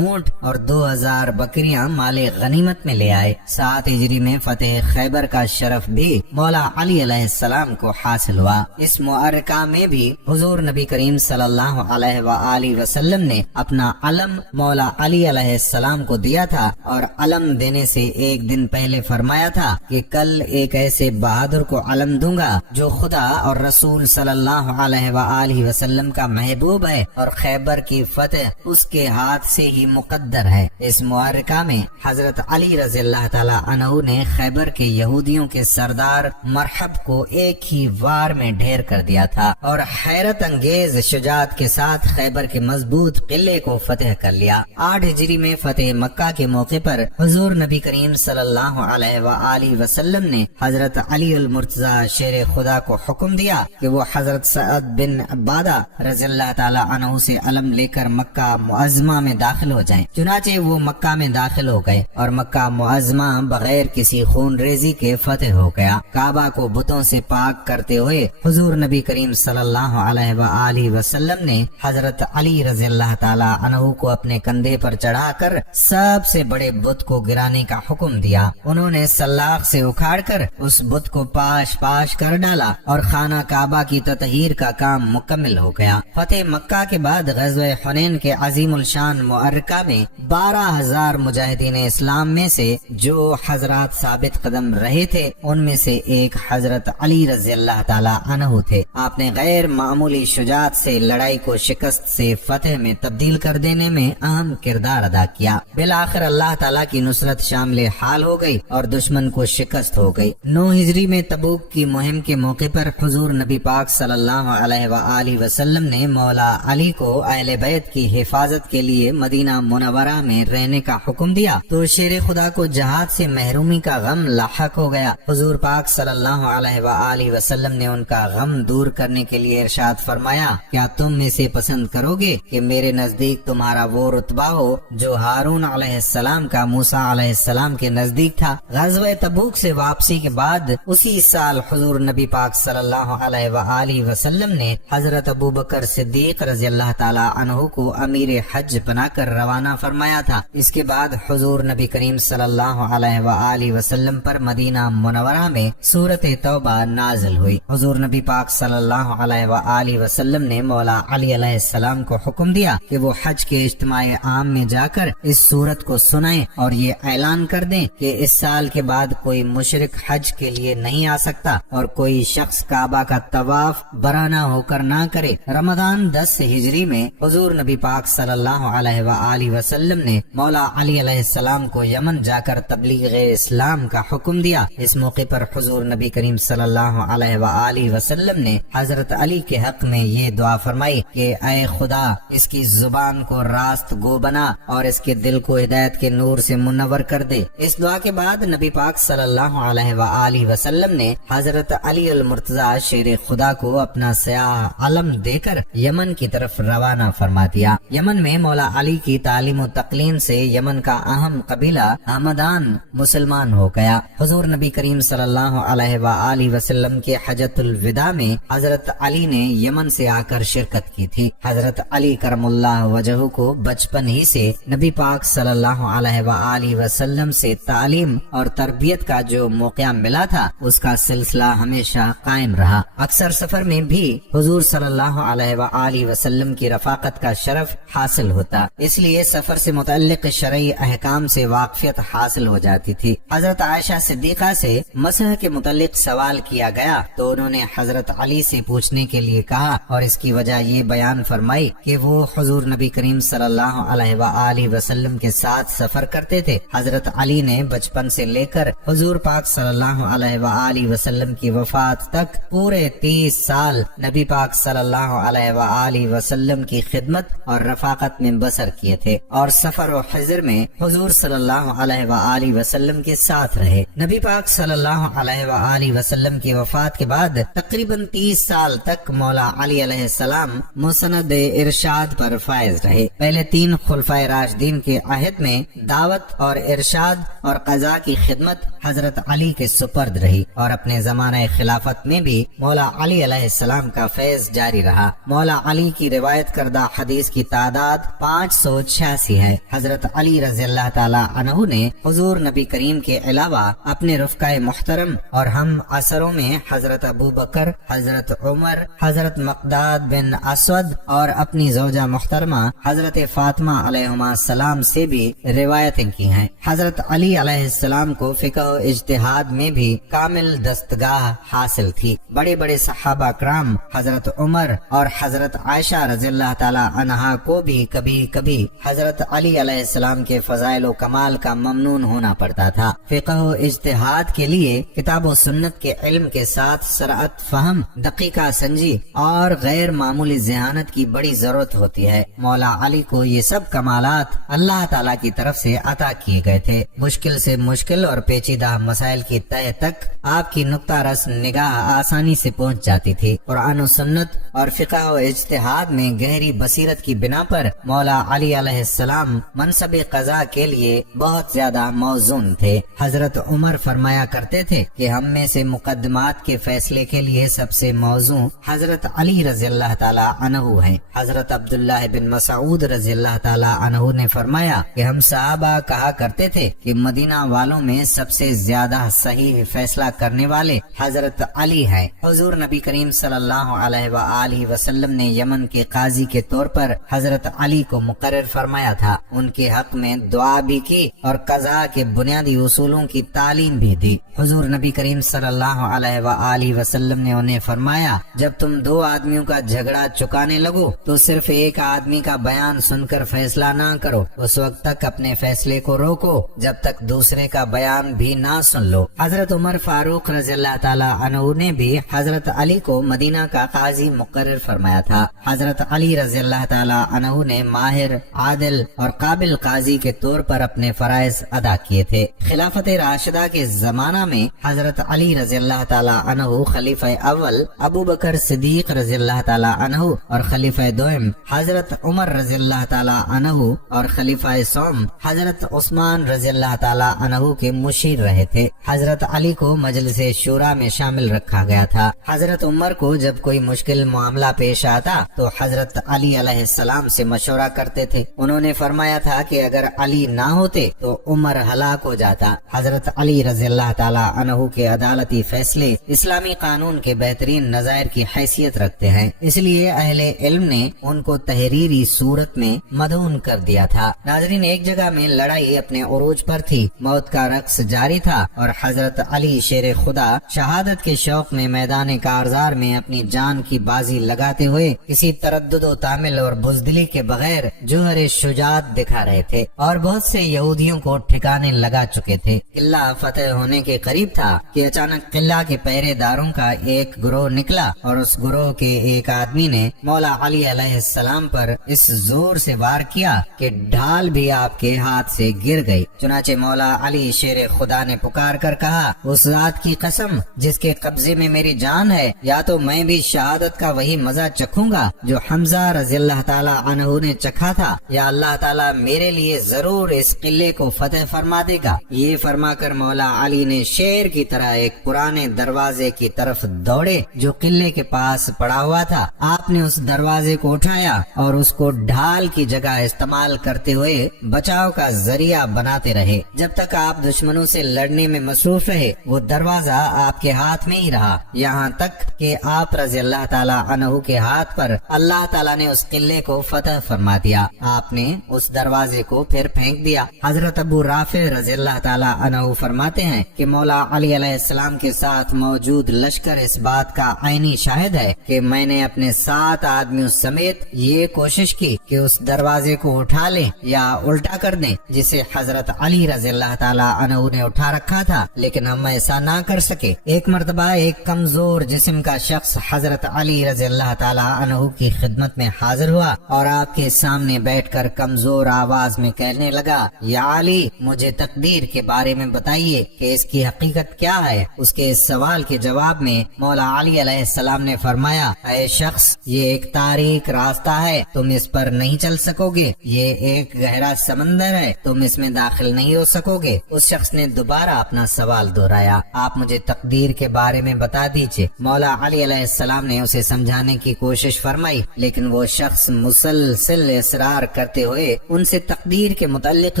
ऊंट और 2000 बकरियां माले गनीमत में ले आए। 7 हिजरी में फतेह खैबर का शरफ भी मौला अली अलैहिस्सलाम को हासिल हुआ। इस मुअरका में भी हुजूर नबी करीम सल्लल्लाहु अलैहि वसल्लम ने अपना अलम मौला अली अलैहिस्सलाम को दिया था और अलम देने से एक दिन पहले फरमाया था कि कल एक ऐसे बहादुर को अलम दूंगा जो खुदा और रसूल सल्लल्लाहु अलैहि वसल्लम का महबूब है और खैबर की फतह उसके हाथ से ही मुकद्दर है। इस मुअरका में हजरत अली रज़ियल्लाहु ताला अन्हु ने खैबर के यहूदियों के सरदार मरहब को एक ही वार में ढेर कर दिया था और हैरत अंगेज शुजात के साथ खैबर के मजबूत किले को फतेह कर लिया। 8 हिजरी में फतेह मक्का के मौके पर हुजूर नबी करीम सल्लल्लाहु अलैहि वसल्लम ने हजरत अली अल मुर्तजा शेर खुदा को हुक्म दिया कि वो हजरत सअद बिन अब्बादा रज़ियल्लाहु ताला अन्हु से अलम लेकर मक्का मुअज़्ज़मा में दाखिल हो जाएं। चुनाचे वो मक्का में दाखिल हो गए और मक्का मुअज़्ज़मा बगैर किसी खून रेजी के फतेह हो गया। काबा को बुतों से पाक करते हुए हुजूर नबी करीम सल्लल्लाहु अलैहि वसल्लम ने हजरत अली रज़ियल्लाहु ताला अन्हु को अपने कंधे पर चढ़ाकर सबसे बड़े बुत को गिराने का हुक्म दिया। उन्होंने सल्लाख से उखाड़कर उस बुत को पाश पाश कर डाला और खाना काबा की ततहीर का काम मुकम्मल हो गया। फतेह मक्का के बाद ग़ज़वे हुनैन के अज़ीमुल शान मुअरका में 12,000 मुजाहिदीन इस्लाम में से जो हजरात साबित कदम रहे थे उनमें से एक हजरत अली रज़ियल्लाहु ताला अन्हु थे। आपने गैर मामूली शुजात से लड़ाई को शिकस्त से फतेह में तब्दील कर देने में अहम किरदार अदा किया। बिलाखिर अल्लाह ताला की नुसरत शामिल हाल हो गई और दुश्मन को शिकस्त हो गई। 9 हिजरी में तबूक की मुहिम के मौके पर हुजूर नबी पाक सल्लल्लाहु अलैहि वसल्लम ने मौला अली को अहले बैत की हिफाजत के लिए मदीना मुनव्वरा में रहने का हुक्म दिया तो शेर खुदा को जहाद से महरूमी का गम लाहक हो गया। हुजूर पाक सल्लल्लाहु अलैहि वसल्लम ने उनका गम दूर करने के लिए इरशाद फरमाया, क्या तुम में से पसंद करोगे कि मेरे नजदीक तुम्हारा वो रुतबा हो जो हारून अलैहिस्सलाम का मूसा अलैहिस्सलाम के नजदीक था। ग़ज़वे तबूक से वापसी के बाद उसी साल हुजूर नबी पाक सल्लल्लाहु अलैहि वसल्लम ने हजरत अबू बकर सिद्दीक रज़ियल्लाहु ताला अन्हु को अमीर हज बनाकर रवाना फरमाया था। इसके बाद हुजूर नबी करीम सल्लल्लाहु अलैहि वसल्लम पर मदीना मुनव्वरा में सूरत तौबा नाज़िल हुई। हुजूर नबी पाक सल्लल्लाहु अलैहि वसल्लम ने मौला अली अलैहिस्सलाम को हुक्म दिया कि वो हज के इज्तिमाए आम में जाकर इस सूरत को सुनाएं और ये ऐलान कर दें कि इस साल के बाद कोई मुशरिक हज के लिए नहीं आ सकता और कोई शख्स काबा का तवाफ बराना होकर ना करे। रमजान 10 हिजरी में हुजूर नबी पाक सल्लल्लाहु अलैहि वसल्लम ने मौला अली अलैहिस्सलाम को यमन जाकर तबलीग इस्लाम का हुक्म दिया। इस मौके पर हुजूर नबी करीम सल्लल्लाहु अलैहि वसल्लम ने हजरत अली के हक में ये दुआ फरमाई कि ऐ खुदा इसकी जुबान को रास्त गो बना और इसके दिल को हिदायत के नूर से मुनव्वर कर दे। इस दुआ के बाद नबी पाक सल्लल्लाहु अलैहि वसल्लम ने हजरत अली अल मुर्तजा शेर खुदा को अपना सयाह अलम देकर यमन की तरफ रवाना फरमा दिया। यमन में मौला अली की तालीम और तकलीम से यमन का अहम कबीला हमदान मुसलमान हो गया। हुजूर नबी करीम सल्लल्लाहु अलैहि वसल्लम के हजतुल विदा में हजरत अली ने यमन से आकर शिरकत की थी। हजरत अली करमुल्लाह वजहू को बचपन ही से नबी पाक सल्लल्लाहु अलैहि वसल्लम से तालीम और तरबियत का जो मौका मिला था उसका सिलसिला हमेशा कायम रहा। अक्सर सफर में भी हुजूर सल्लल्लाहु अलैहि वसल्लम की रफाकत का शरफ हासिल होता, इसलिए सफर से मुतल्लिक शरई अहकाम से वाकफियत हासिल हो जाती थी। हजरत आयशा सिद्दीका से मसह के मुतल्लिक सवाल किया गया तो उन्होंने हजरत अली से पूछने के लिए कहा और इसकी वजह ये बयान फरमाई कि वो हुजूर नबी करीम सल्लल्लाहु अलैहि वसल्लम के साथ सफर करते थे। हजरत अली ने बचपन से लेकर हुजूर पाक सल्लल्लाहु अलैहि वसल्लम की वफात तक पूरे 30 साल नबी पाक सल्लल्लाहु अलैहि वसल्लम की खिदमत और रफाकत में बसर किए थे और सफर और हिज्र में हुजूर सल्लल्लाहु अलैहि आलैहि वसल्लम के साथ रहे। नबी पाक सल्लल्लाहु अलैहि वसल्लम की वफात के बाद तकरीबन 30 साल तक मौला अली अलैहिस्सलाम मुसनद इरशाद पर फायज रहे। पहले 3 खुलफाए राशिदीन के अहद में दावत और इरशाद और क़ज़ा की खिदमत हजरत अली के सुपर्द रही और अपने ज़माने खिलाफत में भी मौला अली अलैहिस्सलाम का फैज जारी रहा। मौला अली की रिवायत करदा हदीस की तादाद 586 है। हजरत अली रज़ियल्लाहु ताला अन्हु ने हुजूर नबी करीम के अलावा अपने रुफ़क़ाए मुहतरम और हम असरों में हजरत अबू बकर, हजरत उमर, हजरत मक़दाद बिन असवद और अपनी ज़ौजा मुहतरमा हजरत फातिमा अलैहिस्सलाम से भी रिवायतें की हैं। हजरत अली अलैहिस्सलाम को फ़िक़्ह और इज्तिहाद में भी कामिल दस्तगाह हासिल थी। बड़े बड़े सहाबा कराम हजरत उमर और हजरत आयशा रज़ियल्लाहु ताला अन्हा को भी कभी कभी हजरत अली अलैहिस्सलाम के फज़ाइल व कमाल का ममनून होना पड़ता था। फ़िक़्ह और इज्तिहाद के लिए किताब व सुन्नत के इल्म के साथ सरअत फहम, दक़ीक़ा संजी और गैर मामूली ज़हानत की बड़ी जरूरत होती है। मौला अली को ये सब कमालात अल्लाह ताला की तरफ से अता किए गए थे। मुश्किल से मुश्किल और पेचीदा मसाइल की तह तक आपकी नुक्ता रस निगाह आसानी से पहुंच जाती थी। कुरान और सुन्नत और फ़िक़्ह और इज्तिहाद में गहरी बसीरत की बिना पर मौला अली अलैहिस्सलाम मनसब क़ज़ा के लिए बहुत ज्यादा मौज़ून थे। हजरत उमर फरमाया करते थे कि हम में से मुकद्दमात के फैसले के लिए सबसे मौज़ू हजरत अली रज़ियल्लाहु ताला अन्हु हैं। हजरत अब्दुल्लाह बिन मसऊद रज़ियल्लाहु ताला अन्हु ने फरमाया कि हम सहाबा कहा करते थे कि मदीना वालों में सबसे ज्यादा सही फैसला करने वाले हजरत अली हैं। हुजूर नबी करीम सल्लल्लाहु अलैहि वसल्लम ने यमन के काजी के तौर पर हजरत अली को मुकर्रर फरमाया था। उनके हक में दुआ भी की और क़ज़ा के बुनियादी उसूलों की तालीम भी दी। हुजूर नबी करीम सल्लल्लाहु अलैहि वसल्लम ने उन्हें फरमाया, जब तुम 2 आदमियों का झगड़ा चुकाने लगो तो सिर्फ एक आदमी का बयान सुनकर फैसला ना करो। उस वक्त तक अपने फैसले को रोको जब तक दूसरे का बयान भी ना सुन लो। हजरत उमर फारूक रज़ियल्लाहु ताला अन्हु ने भी हजरत अली को मदीना का काजी मुकर्रर फरमाया था। हजरत अली रज़ियल्लाहु ताला अन्हु ने माहिर, आदिल और काबिल काजी के तौर पर अपने फराइज अदा किए थे। खिलाफत राशिदा के जमाना में हजरत अली रज़ियल्लाहु ताला अन्हु खलीफा अव्वल अबू बकर सिद्दीक रज़ियल्लाहु ताला अन्हु और खलीफा दोयम हजरत उमर रज़ियल्लाहु ताला अन्हु और खलीफा सोम हजरत उस्मान रज़ियल्लाहु ताला अन्हु के मुशीर रहे थे। हजरत अली को मजलिस शूरा में शामिल रखा गया था। हजरत उमर को जब कोई मुश्किल मामला पेश आता तो हजरत अली अलैहिस्सलाम से मशवरा करते थे। उन्होंने फरमाया था कि अगर अली ना होते तो उमर हलाक हो जाता। हजरत अली रज़ियल्लाहु ताला अन्हु के अदालती फैसले इस्लामी कानून के बेहतरीन नज़ायर की हैसियत रखते हैं, इसलिए अहले इल्म ने उनको तहरीरी सूरत में मदऊन कर दिया था। नाज़रीन, एक जगह में लड़ाई अपने उरूज पर थी, मौत का रक्स जारी था और हजरत अली शेर खुदा शहादत के शौक में मैदान कारजार में अपनी जान की बाजी लगाते हुए किसी तरद्दुद व तामिल और बुज़दिली के बगैर जोहर शुजात दिखा रहे थे और बहुत से यहूदियों को ठिकाने लगा चुके थे। किला फतेह होने के करीब था कि अचानक किला के पहरेदारों का एक गिरोह निकला और उस गिरोह के एक आदमी ने मौला अली अलैहिस्सलाम पर इस जोर से वार किया कि ढाल भी आपके हाथ से गिर गई। चुनाचे मौला अली शेर खुदा ने पुकार कर कहा, उस जात की कसम जिसके कब्जे में मेरी जान है, या तो मैं भी शहादत का वही मजा चखूंगा जो हमजा रज़ियल्लाहु ताला अन्हु ने चखा था, या अल्लाह ताला मेरे लिए जरूर इस किले को फतेह फरमा देगा। ये फरमाकर मौला अली ने शेर की तरह एक पुराने दरवाजे की तरफ दौड़े जो किले के पास पड़ा हुआ था। आपने उस दरवाजे को उठाया और उसको ढाल की जगह इस्तेमाल करते हुए बचाव का जरिया बनाते रहे। जब तक आप दुश्मनों से लड़ने में मसरूफ रहे वो दरवाजा आपके हाथ में ही रहा, यहाँ तक कि आप रज़ियल्लाहु ताला अन्हु के हाथ पर अल्लाह ताला ने उस किले को फतह फरमा दिया। आपने उस दरवाजे को फिर फेंक दिया। हजरत अबू राफे रज़ियल्लाहु ताला अन्हु फरमाते फरमाते हैं कि मौला अली अलैहिस्सलाम के साथ मौजूद लश्कर इस बात का आईनी शाहिद है कि मैंने अपने 7 आदमियों समेत ये कोशिश की कि उस दरवाजे को उठा लें या उल्टा कर दें जिसे हजरत अली रज़ियल्लाहु ताला अन्हु ने उठा रखा था, लेकिन हम ऐसा ना कर सके। एक मर्तबा एक कमजोर जिस्म का शख्स हजरत अली रज़ियल्लाहु ताला अन्हु की खिदमत में हाजिर हुआ और आपके सामने बैठकर कमजोर आवाज में कहने लगा, या अली, मुझे तकदीर के बारे में बताइए कि इसकी हकीकत क्या है। उसके इस सवाल के जवाब में मौला अली अलैहिस्सलाम ने फरमाया, ऐ शख्स, ये एक तारीक रास्ता है, तुम इस पर नहीं चल सकोगे। ये एक गहरा समंदर है, तुम इसमें दाखिल नहीं हो सकोगे। उस शख्स ने दोबारा अपना सवाल दोहराया, आप मुझे तकदीर के बारे में बता दीजिए। मौला अली अलैहिस्सलाम ने उसे समझाने की कोशिश फरमाई, लेकिन वो शख्स मुसलसिल इसरार करते हुए उनसे तकदीर के मुताल्लिक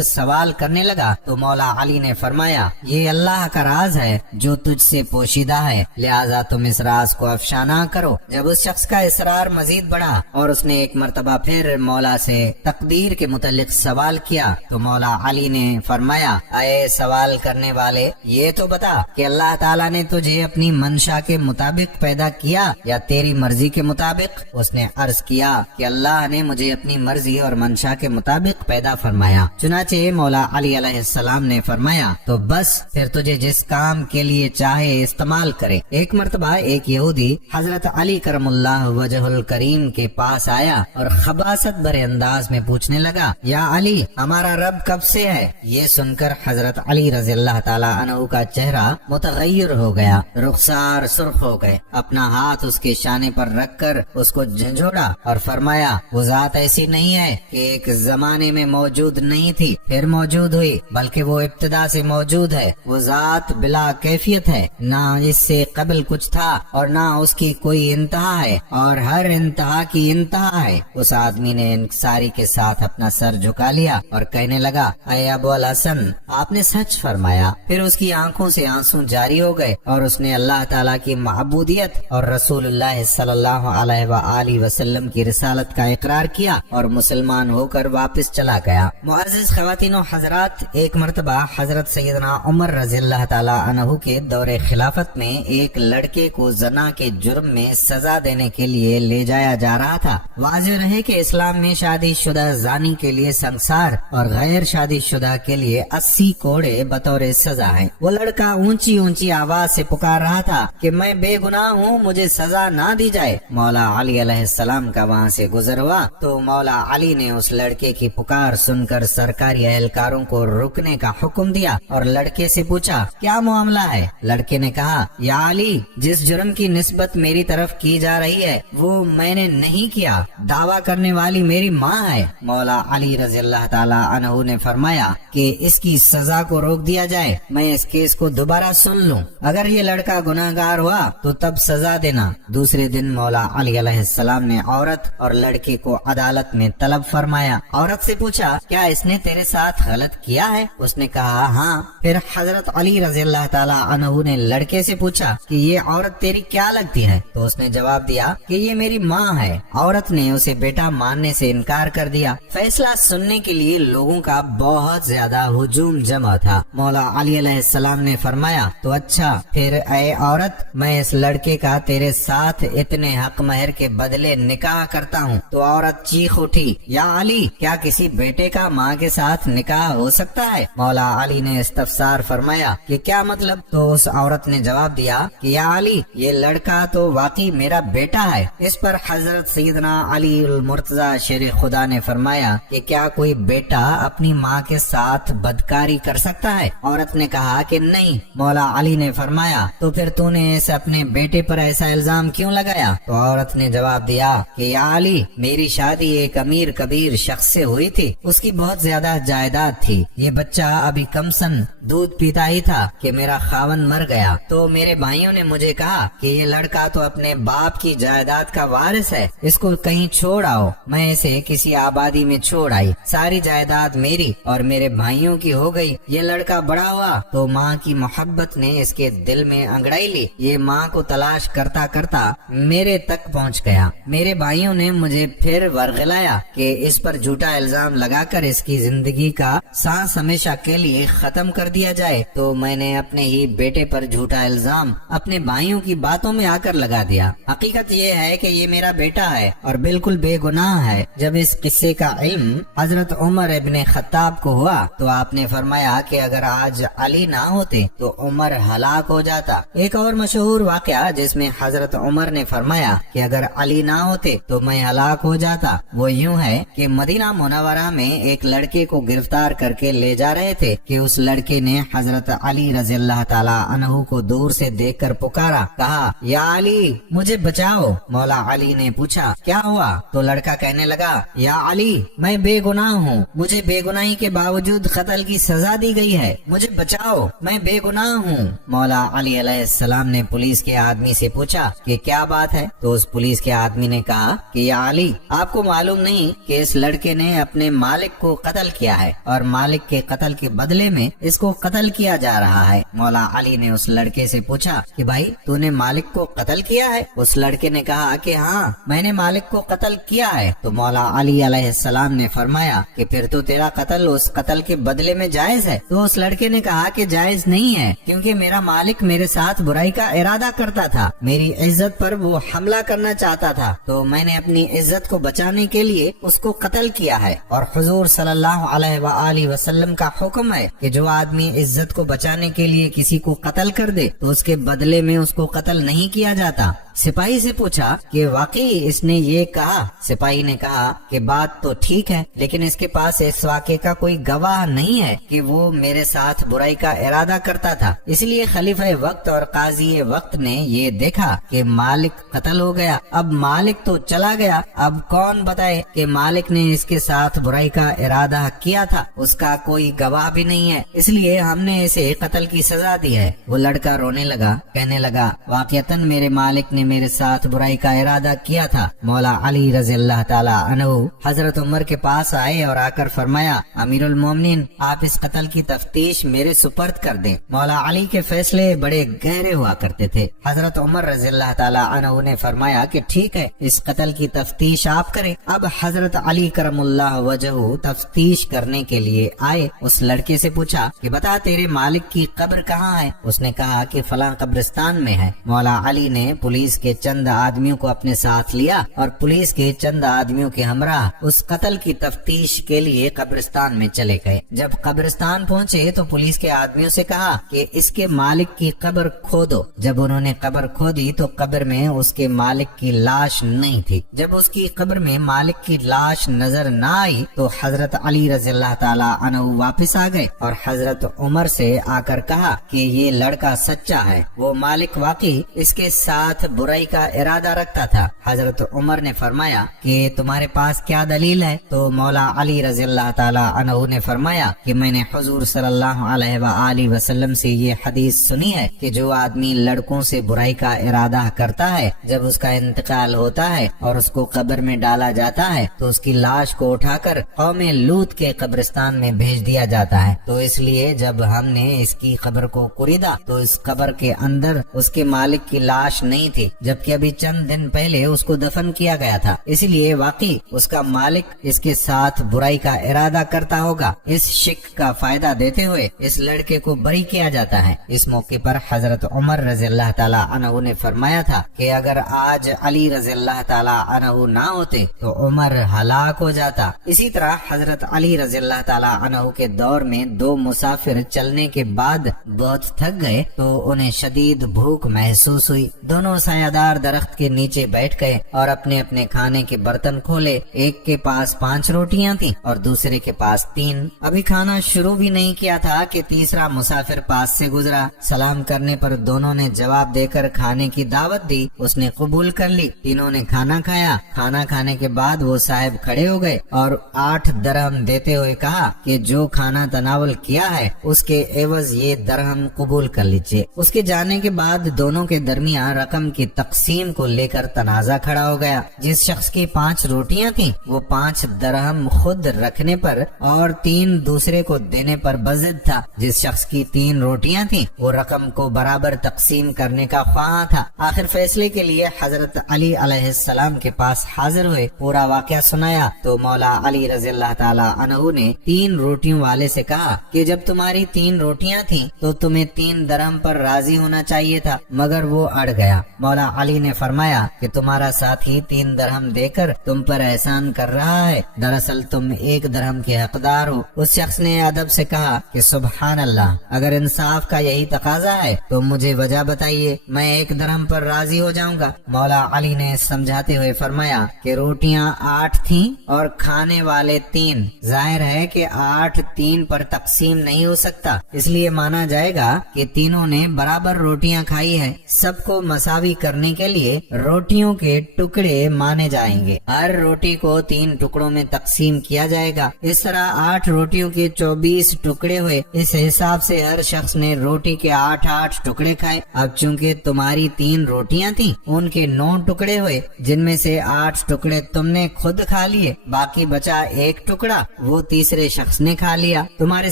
सवाल करने लगा। तो मौला अली ने फरमाया, ये अल्लाह का राज है जो तुझसे पोशीदा है, लिहाजा तुम इस राज को अफशा ना करो। जब उस शख्स का इसरार मजीद बढ़ा और उसने एक मर्तबा फिर मौला से तकदीर के मुताल्लिक सवाल किया तो मौला अली ने फरमाया, अये सवाल करने वाले, ये तो बता कि अल्लाह ताला ने तुझे अपनी मंशा के मुताबिक पैदा किया या तेरी मर्जी के मुताबिक। उसने अर्ज किया कि अल्लाह ने मुझे अपनी मर्जी और मंशा के मुताबिक पैदा फरमाया। चुनाचे मौला अली अलैहिस्सलाम ने फरमाया, तो बस फिर तुझे जिस काम के लिए चाहे इस्तेमाल करे। एक मर्तबा एक यहूदी हजरत अली करमुल्लाह वजहुल करीम के पास आया और खबासत भरे अंदाज में पूछने लगा, या अली, हमारा रब कब से है? ये सुनकर हजरत अली रज़ियल्लाहु ताला अन्हु का चेहरा मुतगय्यर हो गया, रुखसार सुर्ख हो गए। अपना हाथ उसके शाने पर रखकर उसको झंझोड़ा और फरमाया, वो जात ऐसी नहीं है कि एक जमाने में मौजूद नहीं थी फिर मौजूद हुई, बल्कि वो इब्तिदा से मौजूद है। वो जात बिला कैफियत है, ना इससे कबल कुछ था और ना उसकी कोई इंतहा है, और हर इंतहा की इंतहा है। उस आदमी ने इंसारी के साथ अपना सर झुका लिया और कहने लगा, अय अबू अल हसन, आपने सच फरमाया। फिर उसकी आंखों से आंसू जारी हो गए और उसने अल्लाह ताला की महबूदियत और रसूलुल्लाह सल्लल्लाहु अलैहि वसल्लम की रिसालत का इकरार किया और मुसलमान होकर वापस चला गया। मुअज़्ज़िज़ ख़वातीन व हज़रात, एक मर्तबा हजरत सैयदना उमर रज़ियल्लाहु ताला अन्हु के दौरे खिलाफत में एक लड़के को जना के जुर्म में सजा देने के लिए ले जाया जा रहा था। वाज़ेह रहे कि इस्लाम में शादी शुदा जानी के लिए संसार और गैर शादी शुदा के लिए 80 कोड़े बतौर सजा है। वो लड़का ऊंची ऊंची आवाज से पुकार रहा था कि मैं बेगुनाह हूँ, मुझे सजा ना दी जाए। मौला अली अलैहिस्सलाम का वहाँ से गुजर हुआ तो मौला अली ने उस लड़के की पुकार सुनकर सरकारी एहलकारों को रुकने का हुक्म दिया और लड़के से पूछा, क्या मामला है? लड़के ने कहा, या अली, जिस जुर्म की निस्बत मेरी तरफ की जा रही है वो मैंने नहीं किया, दावा करने वाली मेरी माँ है। मौला अली रज़ियल्लाहु ताला अन्हु ने फरमाया कि इसकी सजा को रोक दिया जाए, मैं इस केस को दोबारा सुन लूं। अगर ये लड़का गुनाहगार हुआ तो तब सजा देना। दूसरे दिन मौला अली अलैहिस्सलाम ने औरत और लड़के को अदालत में तलब फरमाया। औरत से पूछा, क्या इसने तेरे साथ गलत किया है? उसने कहा, हाँ। फिर हजरत अली रज़ियल्लाहु ताला अन्हु ने लड़के से पूछा कि ये औरत तेरी क्या लगती है? तो उसने जवाब दिया कि ये मेरी माँ है। औरत ने उसे बेटा मानने से इनकार कर दिया। फैसला सुनने के लिए लोगों का बहुत ज्यादा हुजूम जमा था। मौला अली अलैहिस्सलाम ने फरमाया, तो अच्छा, फिर ऐ औरत, मैं इस लड़के का तेरे साथ इतने हक महर के बदले निकाह करता हूँ। तो औरत चीख उठी, या अली, क्या किसी बेटे का माँ के साथ निकाह हो सकता है? मौला अली ने इस्तफसार फरमाया कि क्या मतलब? तो उस औरत ने जवाब दिया कि या अली, ये लड़का तो वाकई मेरा बेटा है। इस पर हजरत सैयदना अली उल मुर्तजा शेर खुदा ने फरमाया कि क्या कोई बेटा अपनी माँ के साथ बदकारी कर सकता है? औरत ने कहा कि नहीं। मौला अली ने फरमाया, तो फिर तूने इस अपने बेटे पर ऐसा इल्जाम क्यों लगाया? तो औरत ने जवाब दिया कि या अली, मेरी शादी एक अमीर कबीर शख्स से हुई थी, उसकी बहुत ज्यादा जायदाद थी। ये बच्चा अभी कमसन दूध पीता ही था कि मेरा खावन मर गया। तो मेरे भाइयों ने मुझे कहा कि ये लड़का तो अपने बाप की जायदाद का वारिस है, इसको कहीं छोड़ आओ। मैं इसे किसी आबादी में छोड़ आई। सारी जायदाद मेरी और मेरे भाइयों की हो गई। ये लड़का बड़ा हुआ तो माँ की मोहब्बत ने इसके दिल में अंगड़ाई ली। ये माँ को तलाश करता करता मेरे तक पहुँच गया। मेरे भाइयों ने मुझे फिर वर्गलाया कि इस पर झूठा इल्जाम लगाकर इसकी जिंदगी का सांस हमेशा के लिए खत्म कर दिया दिया जाए तो मैंने अपने ही बेटे पर झूठा इल्जाम अपने भाइयों की बातों में आकर लगा दिया। हकीकत ये है कि ये मेरा बेटा है और बिल्कुल बेगुनाह है। जब इस किस्से का इल्म हजरत उमर इब्ने खत्ताब को हुआ तो आपने फरमाया कि अगर आज अली ना होते तो उमर हलाक हो जाता। एक और मशहूर वाकया जिसमें हजरत उमर ने फरमाया कि अगर अली ना होते तो मैं हलाक हो जाता, वो यूं है कि मदीना मुनव्वरा में एक लड़के को गिरफ्तार करके ले जा रहे थे कि उस लड़के ने हजरत अली रज़ियल्लाहु ताला अन्हु को दूर से देखकर पुकारा, कहा या अली मुझे बचाओ। मौला अली ने पूछा क्या हुआ? तो लड़का कहने लगा या अली मैं बेगुनाह हूँ, मुझे बेगुनाही के बावजूद कत्ल की सजा दी गई है, मुझे बचाओ, मैं बेगुनाह हूँ। मौला अली अलैहिस्सलाम ने पुलिस के आदमी से पूछा कि क्या बात है? तो उस पुलिस के आदमी ने कहा कि या अली आपको मालूम नहीं कि इस लड़के ने अपने मालिक को कत्ल किया है और मालिक के कत्ल के बदले में इसको कत्ल किया जा रहा है। मौला अली ने उस लड़के से पूछा कि भाई तूने मालिक को कत्ल किया है? उस लड़के ने कहा कि हाँ मैंने मालिक को कत्ल किया है। तो मौला अली अलैहिस्सलाम ने फरमाया कि फिर तो तेरा कत्ल उस कत्ल के बदले में जायज है। तो उस लड़के ने कहा कि जायज नहीं है, क्योंकि मेरा मालिक मेरे साथ बुराई का इरादा करता था, मेरी इज्जत पर वो हमला करना चाहता था, तो मैंने अपनी इज्जत को बचाने के लिए उसको कत्ल किया है। और हुजूर सल्लल्लाहु अलैहि वसल्लम का हुक्म है कि जो आदमी इज्जत को बचाने के लिए किसी को कत्ल कर दे तो उसके बदले में उसको कत्ल नहीं किया जाता। सिपाही से पूछा कि वाकई इसने ये कहा? सिपाही ने कहा कि बात तो ठीक है, लेकिन इसके पास इस वाक़े का कोई गवाह नहीं है कि वो मेरे साथ बुराई का इरादा करता था। इसलिए खलीफा वक्त और काजी वक्त ने ये देखा कि मालिक कत्ल हो गया, अब मालिक तो चला गया, अब कौन बताए कि मालिक ने इसके साथ बुराई का इरादा किया था? उसका कोई गवाह भी नहीं है, इसलिए हमने इसे कत्ल की सजा दी है। वो लड़का रोने लगा, कहने लगा वाक़ियतन मेरे मालिक ने मेरे साथ बुराई का इरादा किया था। मौला अली रज़ियल्लाहु ताला अन्हु हजरत उमर के पास आए और आकर फरमाया अमीरुल मोमिनीन आप इस कत्ल की तफ्तीश मेरे सुपर्द कर दें। मौला अली के फैसले बड़े गहरे हुआ करते थे। हजरत उमर रज़ियल्लाहु ताला अन्हु ने फरमाया कि ठीक है इस कत्ल की तफ्तीश आप करें। अब हजरत अली करमुल्लाह वजहू तफ्तीश करने के लिए आए। उस लड़के से पूछा कि बता तेरे मालिक की कब्र कहाँ है? उसने कहा कि फलां कब्रिस्तान में है। मौला अली ने पुलिस के चंद आदमियों को अपने साथ लिया और पुलिस के चंद आदमियों के हमराह उस कत्ल की तफ्तीश के लिए कब्रिस्तान में चले गए। जब कब्रिस्तान पहुंचे तो पुलिस के आदमियों से कहा कि इसके मालिक की कब्र खोदो। जब उन्होंने कब्र खोदी तो कब्र में उसके मालिक की लाश नहीं थी। जब उसकी कब्र में मालिक की लाश नजर न आई तो हजरत अली रज़ियल्लाहु ताला अन्हु वापस आ गए और हजरत उमर से आकर कहा कि ये लड़का सच्चा है, वो मालिक वाकई इसके साथ बुराई का इरादा रखता था। हजरत उमर ने फरमाया कि तुम्हारे पास क्या दलील है? तो मौला अली रज़ियल्लाहु ताला अन्हु ने फरमाया कि मैंने हुजूर सल्लल्लाहु अलैहि वसल्लम से ये हदीस सुनी है कि जो आदमी लड़कों से बुराई का इरादा करता है जब उसका इंतकाल होता है और उसको कब्र में डाला जाता है तो उसकी लाश को उठाकर कौमे लूत के कब्रिस्तान में भेज दिया जाता है। तो इसलिए जब हमने इसकी कब्र को कुरीदा तो इस कब्र के अंदर उसके मालिक की लाश नहीं थी, जबकि अभी चंद दिन पहले उसको दफन किया गया था। इसलिए वाकई उसका मालिक इसके साथ बुराई का इरादा करता होगा। इस शिक का फायदा देते हुए इस लड़के को बरी किया जाता है। इस मौके पर हजरत उमर रज़ियल्लाहु ताला अन्हु ने फरमाया था कि अगर आज अली रज़ियल्लाहु ताला अन्हु ना होते तो उमर हलाक हो जाता। इसी तरह हजरत अली रज़ियल्लाहु ताला अन्हु के दौर में दो मुसाफिर चलने के बाद बहुत थक गए तो उन्हें शदीद भूख महसूस हुई। दोनों सायादार दरख्त के नीचे बैठ गए और अपने अपने खाने के बर्तन खोले। एक के पास 5 रोटियां थी और दूसरे के पास 3। अभी खाना शुरू भी नहीं किया था कि तीसरा मुसाफिर पास से गुजरा। सलाम करने पर दोनों ने जवाब देकर खाने की दावत दी। उसने कबूल कर ली। तीनों ने खाना खाया। खाना खाने के बाद वो साहब खड़े हो गए और 8 दरहम देते हुए कहा कि जो खाना तनावल किया है उसके एवज ये दरहम कबूल कर लीजिए। उसके जाने के बाद दोनों के दरमियान रकम की तकसीम को लेकर तनाजा खड़ा हो गया। जिस शख्स की 5 रोटियां थीं, वो 5 दरहम खुद रखने पर और 3 दूसरे को देने पर बज़िद था। जिस शख्स की 3 रोटियां थीं, वो रकम को बराबर तकसीम करने का ख्वाह था। आखिर फैसले के लिए हजरत अली अलैहिस्सलाम के पास हाजिर हुए, पूरा वाक़या सुनाया तो मौला अली रज़ियल्लाहु ताला अन्हु ने 3 रोटियों वाले से कहा कि जब तुम्हारी 3 रोटियां थीं तो तुम्हें 3 दरहम पर राजी होना चाहिए था, मगर वो अड़ गया। मौला अली ने फरमाया कि तुम्हारा साथी 3 दरहम देकर तुम पर एहसान कर रहा है, दरअसल तुम 1 दरहम के हकदार हो। उस शख्स ने अदब से कहा कि सुबहान अल्लाह, अगर इंसाफ का यही तकाजा है तो मुझे वजह बताइए, मैं 1 दरहम पर राजी हो जाऊंगा। मौला अली ने समझाते हुए फरमाया कि रोटियां 8 थीं और खाने वाले 3, जाहिर है कि 8 3 पर तकसीम नहीं हो सकता, इसलिए माना जाएगा कि तीनों ने बराबर रोटियां खाई है। सबको मसावी करने के लिए रोटियों के टुकड़े माने जाएंगे। हर रोटी को 3 टुकड़ों में तकसीम किया जाएगा। इस तरह 8 रोटियों के 24 टुकड़े हुए। इस हिसाब से हर शख्स ने रोटी के 8-8 टुकड़े खाए। अब चूंकि तुम्हारी 3 रोटियां थीं, उनके 9 टुकड़े हुए, जिनमें से 8 टुकड़े तुमने खुद खा लिए, बाकी बचा 1 टुकड़ा, वो तीसरे शख्स ने खा लिया। तुम्हारे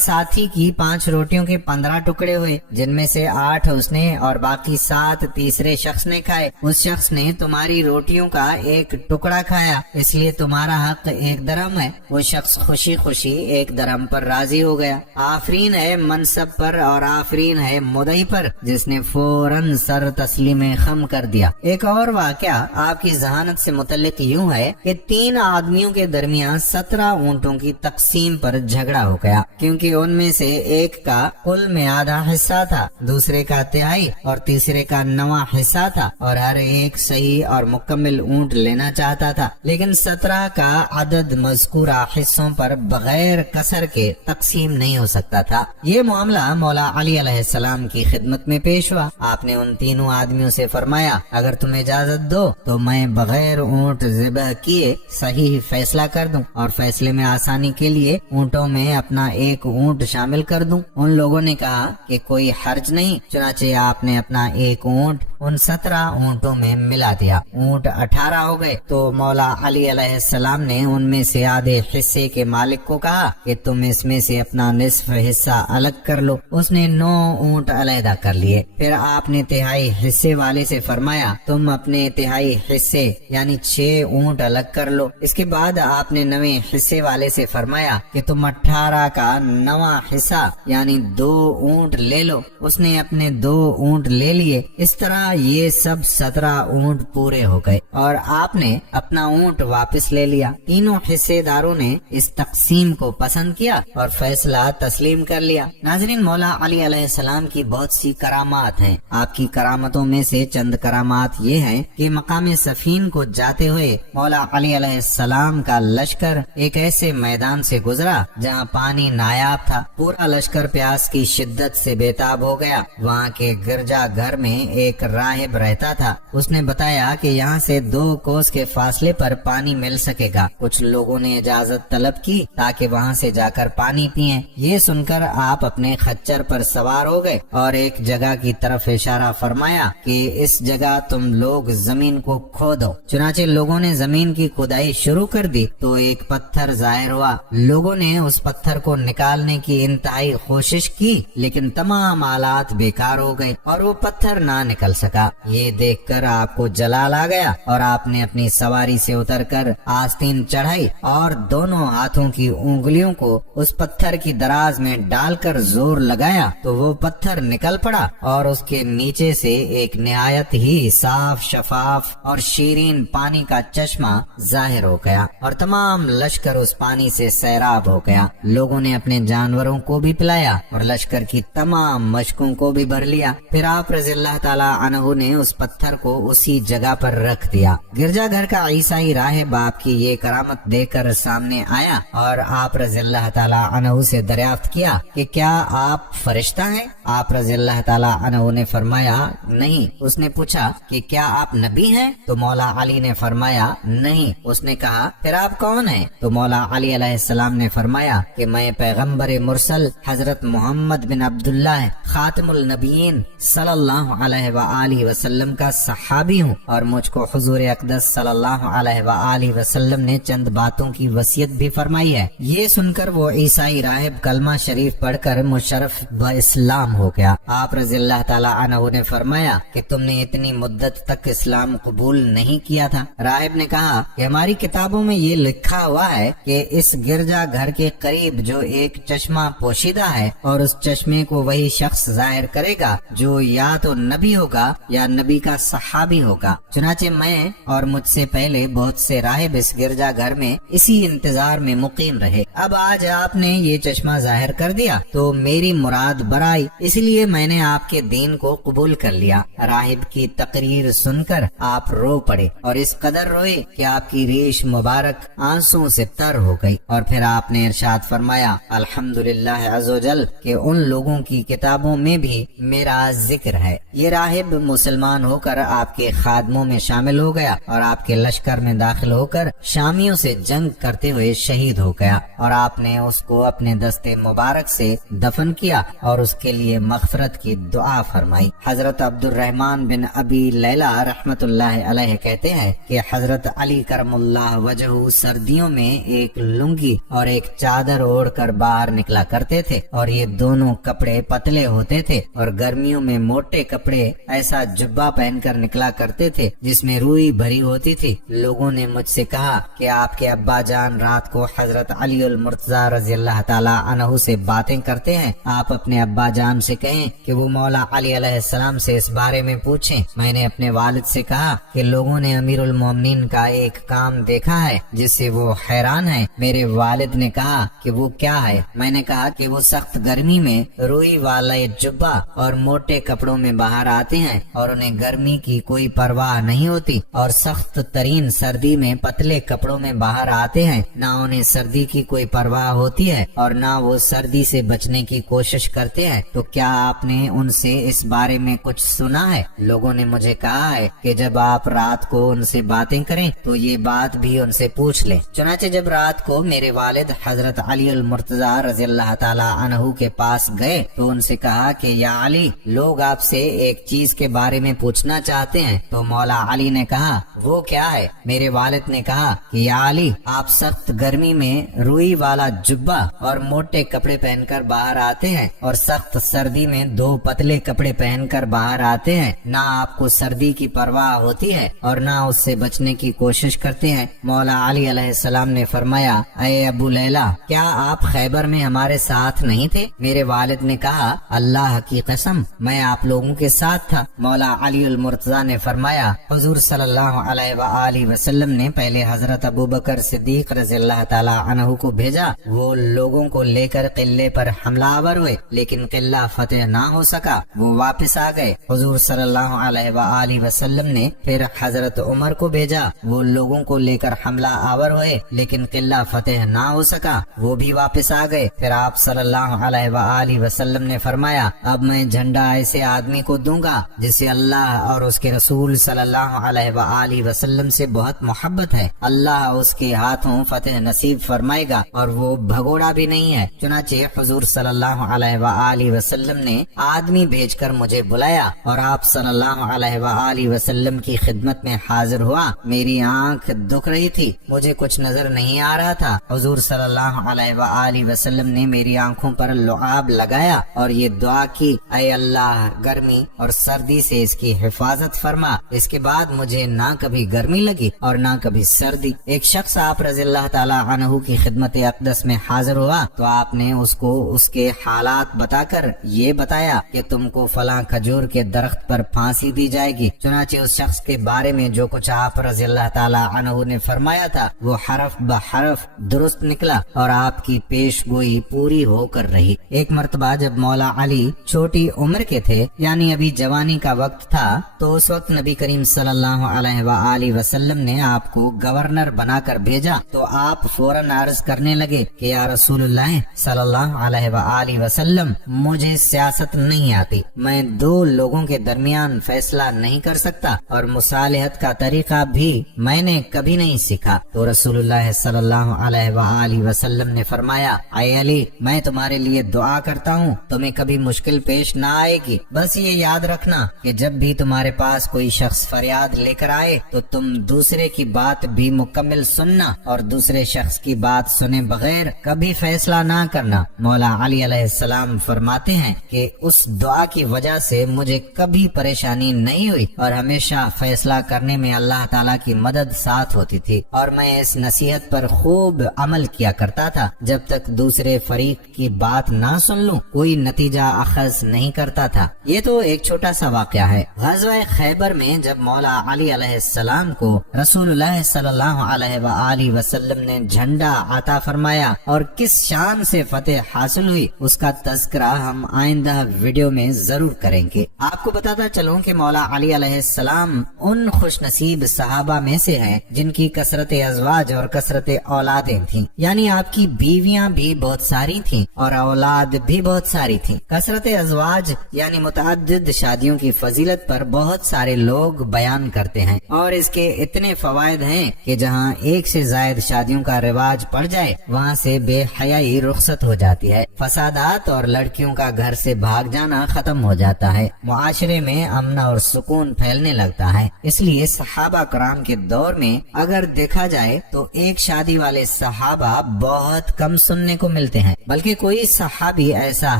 साथी की 5 रोटियों के 15 टुकड़े हुए, जिनमें से 8 उसने और बाकी 7 तीसरे शख्स ने खाए। उस शख्स ने तुम्हारी रोटियों का 1 टुकड़ा खाया, इसलिए तुम्हारा हक 1 दरहम है। वो शख्स खुशी खुशी 1 दरहम पर राजी हो गया। आफरीन है मनसब पर और आफरीन है मुदई पर, जिसने फौरन सर तस्लीम खम कर दिया। एक और वाकया आपकी जहानत से मुतल्लिक यूं है कि 3 आदमियों के दरमियान 17 ऊँटों की तकसीम पर झगड़ा हो गया, क्योंकि उनमें से एक का कुल में आधा हिस्सा था, दूसरे का तिहाई और तीसरे का 9वां हिस्सा था, और हर एक सही और मुकम्मल ऊँट लेना चाहता था। लेकिन 17 का अदद मज़कूरा हिस्सों पर बगैर कसर के तकसीम नहीं हो सकता था। ये मामला मौला अली अलैहिस्सलाम की खिदमत में पेश हुआ। आपने उन तीनों आदमियों से फरमाया, अगर तुम इजाजत दो तो मैं बगैर ऊँट ज़िबह किए सही फैसला कर दूं और फैसले में आसानी के लिए ऊँटों में अपना 1 ऊँट शामिल कर दूं। उन लोगों ने कहा कि कोई हर्ज नहीं। चुनाचे आपने अपना 1 ऊँट उन 17 ऊँटों में मिला दिया। ऊँट 18 हो गए तो मौला अली अलैहिस्सलाम ने उनमें से आधे हिस्से के मालिक को कहा कि तुम इसमें से अपना निस्फ हिस्सा अलग कर लो। उसने 9 ऊँट अलहदा कर लिए। फिर आपने तिहाई हिस्से वाले से फरमाया, तुम अपने तिहाई हिस्से यानी 6 ऊँट अलग कर लो। इसके बाद आपने 9वें हिस्से वाले से फरमाया कि तुम 18 का 9वां हिस्सा यानी 2 ऊँट ले लो। उसने अपने 2 ऊँट ले लिए। इस तरह ये सब 17 ऊँट पूरे हो गए और आपने अपना ऊँट वापस ले लिया। तीनों हिस्सेदारों ने इस तकसीम को पसंद किया और फैसला तस्लीम कर लिया। नाज़रीन, मौला अली अलैहिस्सलाम की बहुत सी करामात हैं। आपकी करामतों में से चंद करामात ये हैं कि मकाम सफीन को जाते हुए मौला अली अलैहिस्सलाम का लश्कर एक ऐसे मैदान से गुजरा जहाँ पानी नायाब था। पूरा लश्कर प्यास की शिद्दत से बेताब हो गया। वहाँ के गिरजा घर में एक राहिब रहता था। उसने बताया कि यहाँ से 2 कोस के फासले पर पानी मिल सकेगा। कुछ लोगों ने इजाजत तलब की ताकि वहाँ से जाकर पानी पिएं। ये सुनकर आप अपने खच्चर पर सवार हो गए और एक जगह की तरफ इशारा फरमाया कि इस जगह तुम लोग जमीन को खोदो। चुनाचे लोगों ने जमीन की खुदाई शुरू कर दी तो एक पत्थर जाहिर हुआ। लोगों ने उस पत्थर को निकालने की इंतहाई कोशिश की, लेकिन तमाम आलात बेकार हो गए और वो पत्थर ना निकल सका। ये देखकर आपको जलाल आ गया और आपने अपनी सवारी से उतरकर आस्तीन चढ़ाई और दोनों हाथों की उंगलियों को उस पत्थर की दराज में डालकर जोर लगाया तो वो पत्थर निकल पड़ा और उसके नीचे से एक निहायत ही साफ, शफाफ और शीरीन पानी का चश्मा जाहिर हो गया और तमाम लश्कर उस पानी से सैराब हो गया। लोगों ने अपने जानवरों को भी पिलाया और लश्कर की तमाम मशकों को भी भर लिया। फिर आप रज़ियल्लाहु ताला अन्हु ने उस पत्थर को उसी जगह पर रख दिया। गिरजा घर का ईसाई राहिब आपकी ये करामत देखकर सामने आया और आप रज़ियल्लाहु ताला अन्हु से दरियाफ्त किया कि क्या आप फरिश्ता हैं? आप रज़ियल्लाहु ताला अन्हु ने फरमाया नहीं। उसने पूछा कि क्या आप नबी हैं? तो मौला अली ने फरमाया नहीं। उसने कहा फिर आप कौन हैं? तो मौला अली अलैहिस्सलाम ने फरमाया कि मैं पैगम्बर मुरसल हजरत मोहम्मद बिन अब्दुल्लाह खातिमुल नबीयीन सल्लल्लाहु अलैहि आलि वसल्लम का सहाबी हूँ और मुझको हुजूर अक़दस सल्लल्लाहु अलैहि वसल्लम ने चंद बातों की वसीयत भी फरमाई है। ये सुनकर वो ईसाई राहिब कलमा शरीफ पढ़कर मुशर्रफ व इस्लाम हो गया। आप रज़ियल्लाहु ताला अन्हु ने फरमाया कि तुमने इतनी मुद्दत तक इस्लाम कबूल नहीं किया था। राहिब ने कहा कि हमारी किताबों में ये लिखा हुआ है कि इस गिरजा घर के करीब जो एक चश्मा पोशीदा है और उस चश्मे को वही शख्स जाहिर करेगा जो या तो नबी होगा या नबी का सहाबी होगा। चुनाचे मैं और मुझसे पहले बहुत से राहिब इस गिरजा घर में इसी इंतजार में मुकीम रहे। अब आज आपने ये चश्मा जाहिर कर दिया तो मेरी मुराद बराई, इसलिए मैंने आपके दीन को कबूल कर लिया। राहिब की तकरीर सुनकर आप रो पड़े और इस कदर रोए कि आपकी रीश मुबारक आंसुओं से तर हो गई। और फिर आपने इरशाद फरमाया, अल्हम्दुलिल्लाह अज़्ज़वजल के उन लोगों की किताबों में भी मेरा जिक्र है। ये राहिब मुसलमान होकर आपके खादमों में शामिल हो गया और आपके लश्कर में दाखिल होकर शामियों से जंग करते हुए शहीद हो गया और आपने उसको अपने दस्ते मुबारक से दफन किया और उसके लिए मग़फ़िरत की दुआ फरमाई। हजरत अब्दुर्रहमान बिन अबी लैला रहमतुल्लाह अलैह कहते हैं कि हजरत अली करमुल्लाह वजहू सर्दियों में एक लुंगी और एक चादर ओढ़कर बाहर निकला करते थे और ये दोनों कपड़े पतले होते थे और गर्मियों में मोटे कपड़े ऐसा जुब्बा पहनकर निकला करते थे जिसमें रुई भरी होती थी। लोगों ने मुझसे कहा कि आपके अब्बा जान रात को हजरत अली उल मुर्तजा रज़ियल्लाहु ताला अन्हु से बातें करते हैं। आप अपने अब्बा जान से कहें कि वो मौला अली अलैहिस्सलाम से इस बारे में पूछें। मैंने अपने वालिद से कहा कि लोगों ने अमीरुल मोमिनीन का एक काम देखा है जिससे वो हैरान है। मेरे वालिद ने कहा कि वो क्या है? मैंने कहा कि वो सख्त गर्मी में रुई वाला जुब्बा और मोटे कपड़ों में बाहर आते हैं और उन्हें गर्मी की कोई परवाह नहीं होती और सख्त तरीन सर्दी में पतले कपड़ों में बाहर आते हैं। ना उन्हें सर्दी की कोई परवाह होती है और ना वो सर्दी से बचने की कोशिश करते हैं। तो क्या आपने उनसे इस बारे में कुछ सुना है? लोगों ने मुझे कहा है कि जब आप रात को उनसे बातें करें तो ये बात भी उनसे पूछ लें। चुनाचे जब रात को मेरे वालिद हजरत अली उल मुर्तजा रज़ियल्लाहु ताला अन्हु के पास गए तो उनसे कहा कि या अली, लोग आपसे एक चीज के बारे में पूछना चाहते हैं। तो मौला अली ने कहा, वो क्या है? मेरे वालिद ने कहा कि या अली, आप सख्त गर्मी में रुई वाला जुब्बा और मोटे कपड़े पहनकर बाहर आते हैं और सख्त सर्दी में दो पतले कपड़े पहनकर बाहर आते हैं। ना आपको सर्दी की परवाह होती है और ना उससे बचने की कोशिश करते हैं। मौला अली अलैहिस्सलाम ने फरमाया, अये अबू लैला, क्या आप खैबर में हमारे साथ नहीं थे? मेरे वालिद ने कहा, अल्लाह की कसम, मैं आप लोगों के साथ था। मौला अली उल मुर्तजा ने फरमाया, हुजूर सल्लल्लाहु अलैहि वसल्लम ने पहले हजरत अबू बकर सिद्दीक रज़ियल्लाहु ताला अन्हु को भेजा। वो लोगों को लेकर किले पर हमलावर हुए लेकिन किला फतेह ना हो सका। वो वापस आ गए। हुजूर सल्लल्लाहु अलैहि वसल्लम ने फिर हजरत उमर को भेजा। वो लोगों को लेकर हमला आवर हुए लेकिन किला फतेह ना हो सका। वो भी वापस आ गए। फिर आप सल्लल्लाहु अलैहि वसल्लम ने फरमाया, अब मैं झंडा ऐसे आदमी को दूंगा जिसे अल्लाह और उसके रसूल सल्लल्लाहु अलैहि वसल्लम से बहुत मोहब्बत है। अल्लाह उसके हाथों फतेह नसीब फरमाएगा और वो भगोड़ा भी नहीं है। चुनाचे हुजूर सल्लल्लाहु अलैहि वसल्लम ने आदमी भेजकर मुझे बुलाया और आप सल्लल्लाहु अलैहि वसल्लम की खिदमत में हाजिर हुआ। मेरी आंख दुख रही थी, मुझे कुछ नजर नहीं आ रहा था। हुजूर सल्लल्लाहु अलैहि वसल्लम ने मेरी आंखों पर लुआब लगाया और ये दुआ की, ऐ अल्लाह, गर्मी और सर्दी से इसकी हिफाजत फरमा। इसके बाद मुझे ना कभी गर्मी लगी और ना कभी सर्दी। एक शख्स आप रज़ियल्लाहु ताला अन्हु की खिदमत अक़दस में हाजिर हुआ तो आपने उसको उसके हालात बताकर ये बताया कि तुमको फलां खजूर के दरख्त पर फांसी दी जाएगी। चुनाचे उस शख्स के बारे में जो कुछ आप रज़ियल्लाहु ताला अन्हु ने फरमाया था वो हरफ ब हरफ दुरुस्त निकला और आपकी पेशगोई पूरी होकर रही। एक मर्तबा जब मौला अली छोटी उम्र के थे, यानी अभी जवानी का वक्त था, तो उस वक्त नबी करीम सल्लल्लाहु अलैहि वसल्लम ने आपको गवर्नर बनाकर भेजा। तो आप फौरन अर्ज करने लगे कि या रसूलुल्लाह सल्लल्लाहु अलैहि वसल्लम, मुझे सियासत नहीं आती, मैं दो लोगों के दरमियान फैसला नहीं कर सकता और मुसालहत का तरीका भी मैंने कभी नहीं सीखा। तो रसूलुल्लाह सल्लल्लाहु अलैहि वसल्लम ने फरमाया, ऐ अली, मैं तुम्हारे लिए दुआ करता हूँ, तुम्हें कभी मुश्किल पेश ना आएगी। बस ये याद रखना کہ جب بھی تمہارے پاس کوئی شخص فریاد لے کر آئے تو تم دوسرے کی بات بھی مکمل سننا اور دوسرے شخص کی بات سنے بغیر کبھی فیصلہ نہ کرنا۔ مولا علی علیہ السلام فرماتے ہیں کہ اس دعا کی وجہ سے مجھے کبھی پریشانی نہیں ہوئی اور ہمیشہ فیصلہ کرنے میں اللہ تعالیٰ کی مدد ساتھ ہوتی تھی، اور میں اس نصیحت پر خوب عمل کیا کرتا تھا، جب تک دوسرے فریق کی بات نہ سن لوں کوئی نتیجہ اخذ نہیں کرتا تھا۔ یہ تو ایک چھوٹا سا واقعہ ہے۔ غزوہ خیبر میں جب مولا علی علیہ السلام کو رسول اللہ صلی اللہ علیہ وآلہ وسلم نے جھنڈا عطا فرمایا اور کس شان سے فتح حاصل ہوئی، اس کا تذکرہ ہم آئندہ ویڈیو میں ضرور کریں گے۔ آپ کو بتاتا چلوں کہ مولا علی علیہ السلام ان خوش نصیب صحابہ میں سے ہیں جن کی کثرت ازواج اور کثرت اولادیں تھیں، یعنی آپ کی بیویاں بھی بہت ساری تھیں اور اولاد بھی بہت ساری تھیں۔ کثرت ازواج یعنی متعدد شادیوں کی فضیلت پر بہت سارے لوگ بیان کرتے ہیں، اور اس کے اتنے فوائد ہیں کہ جہاں ایک سے زائد شادیوں کا رواج پڑ جائے وہاں سے بے حیائی رخصت ہو جاتی ہے، فسادات اور لڑکیوں کا گھر سے بھاگ جانا ختم ہو جاتا ہے، معاشرے میں امن اور سکون پھیلنے لگتا ہے۔ اس لیے صحابہ کرام کے دور میں اگر دیکھا جائے تو ایک شادی والے صحابہ بہت کم سننے کو ملتے ہیں، بلکہ کوئی صحابی ایسا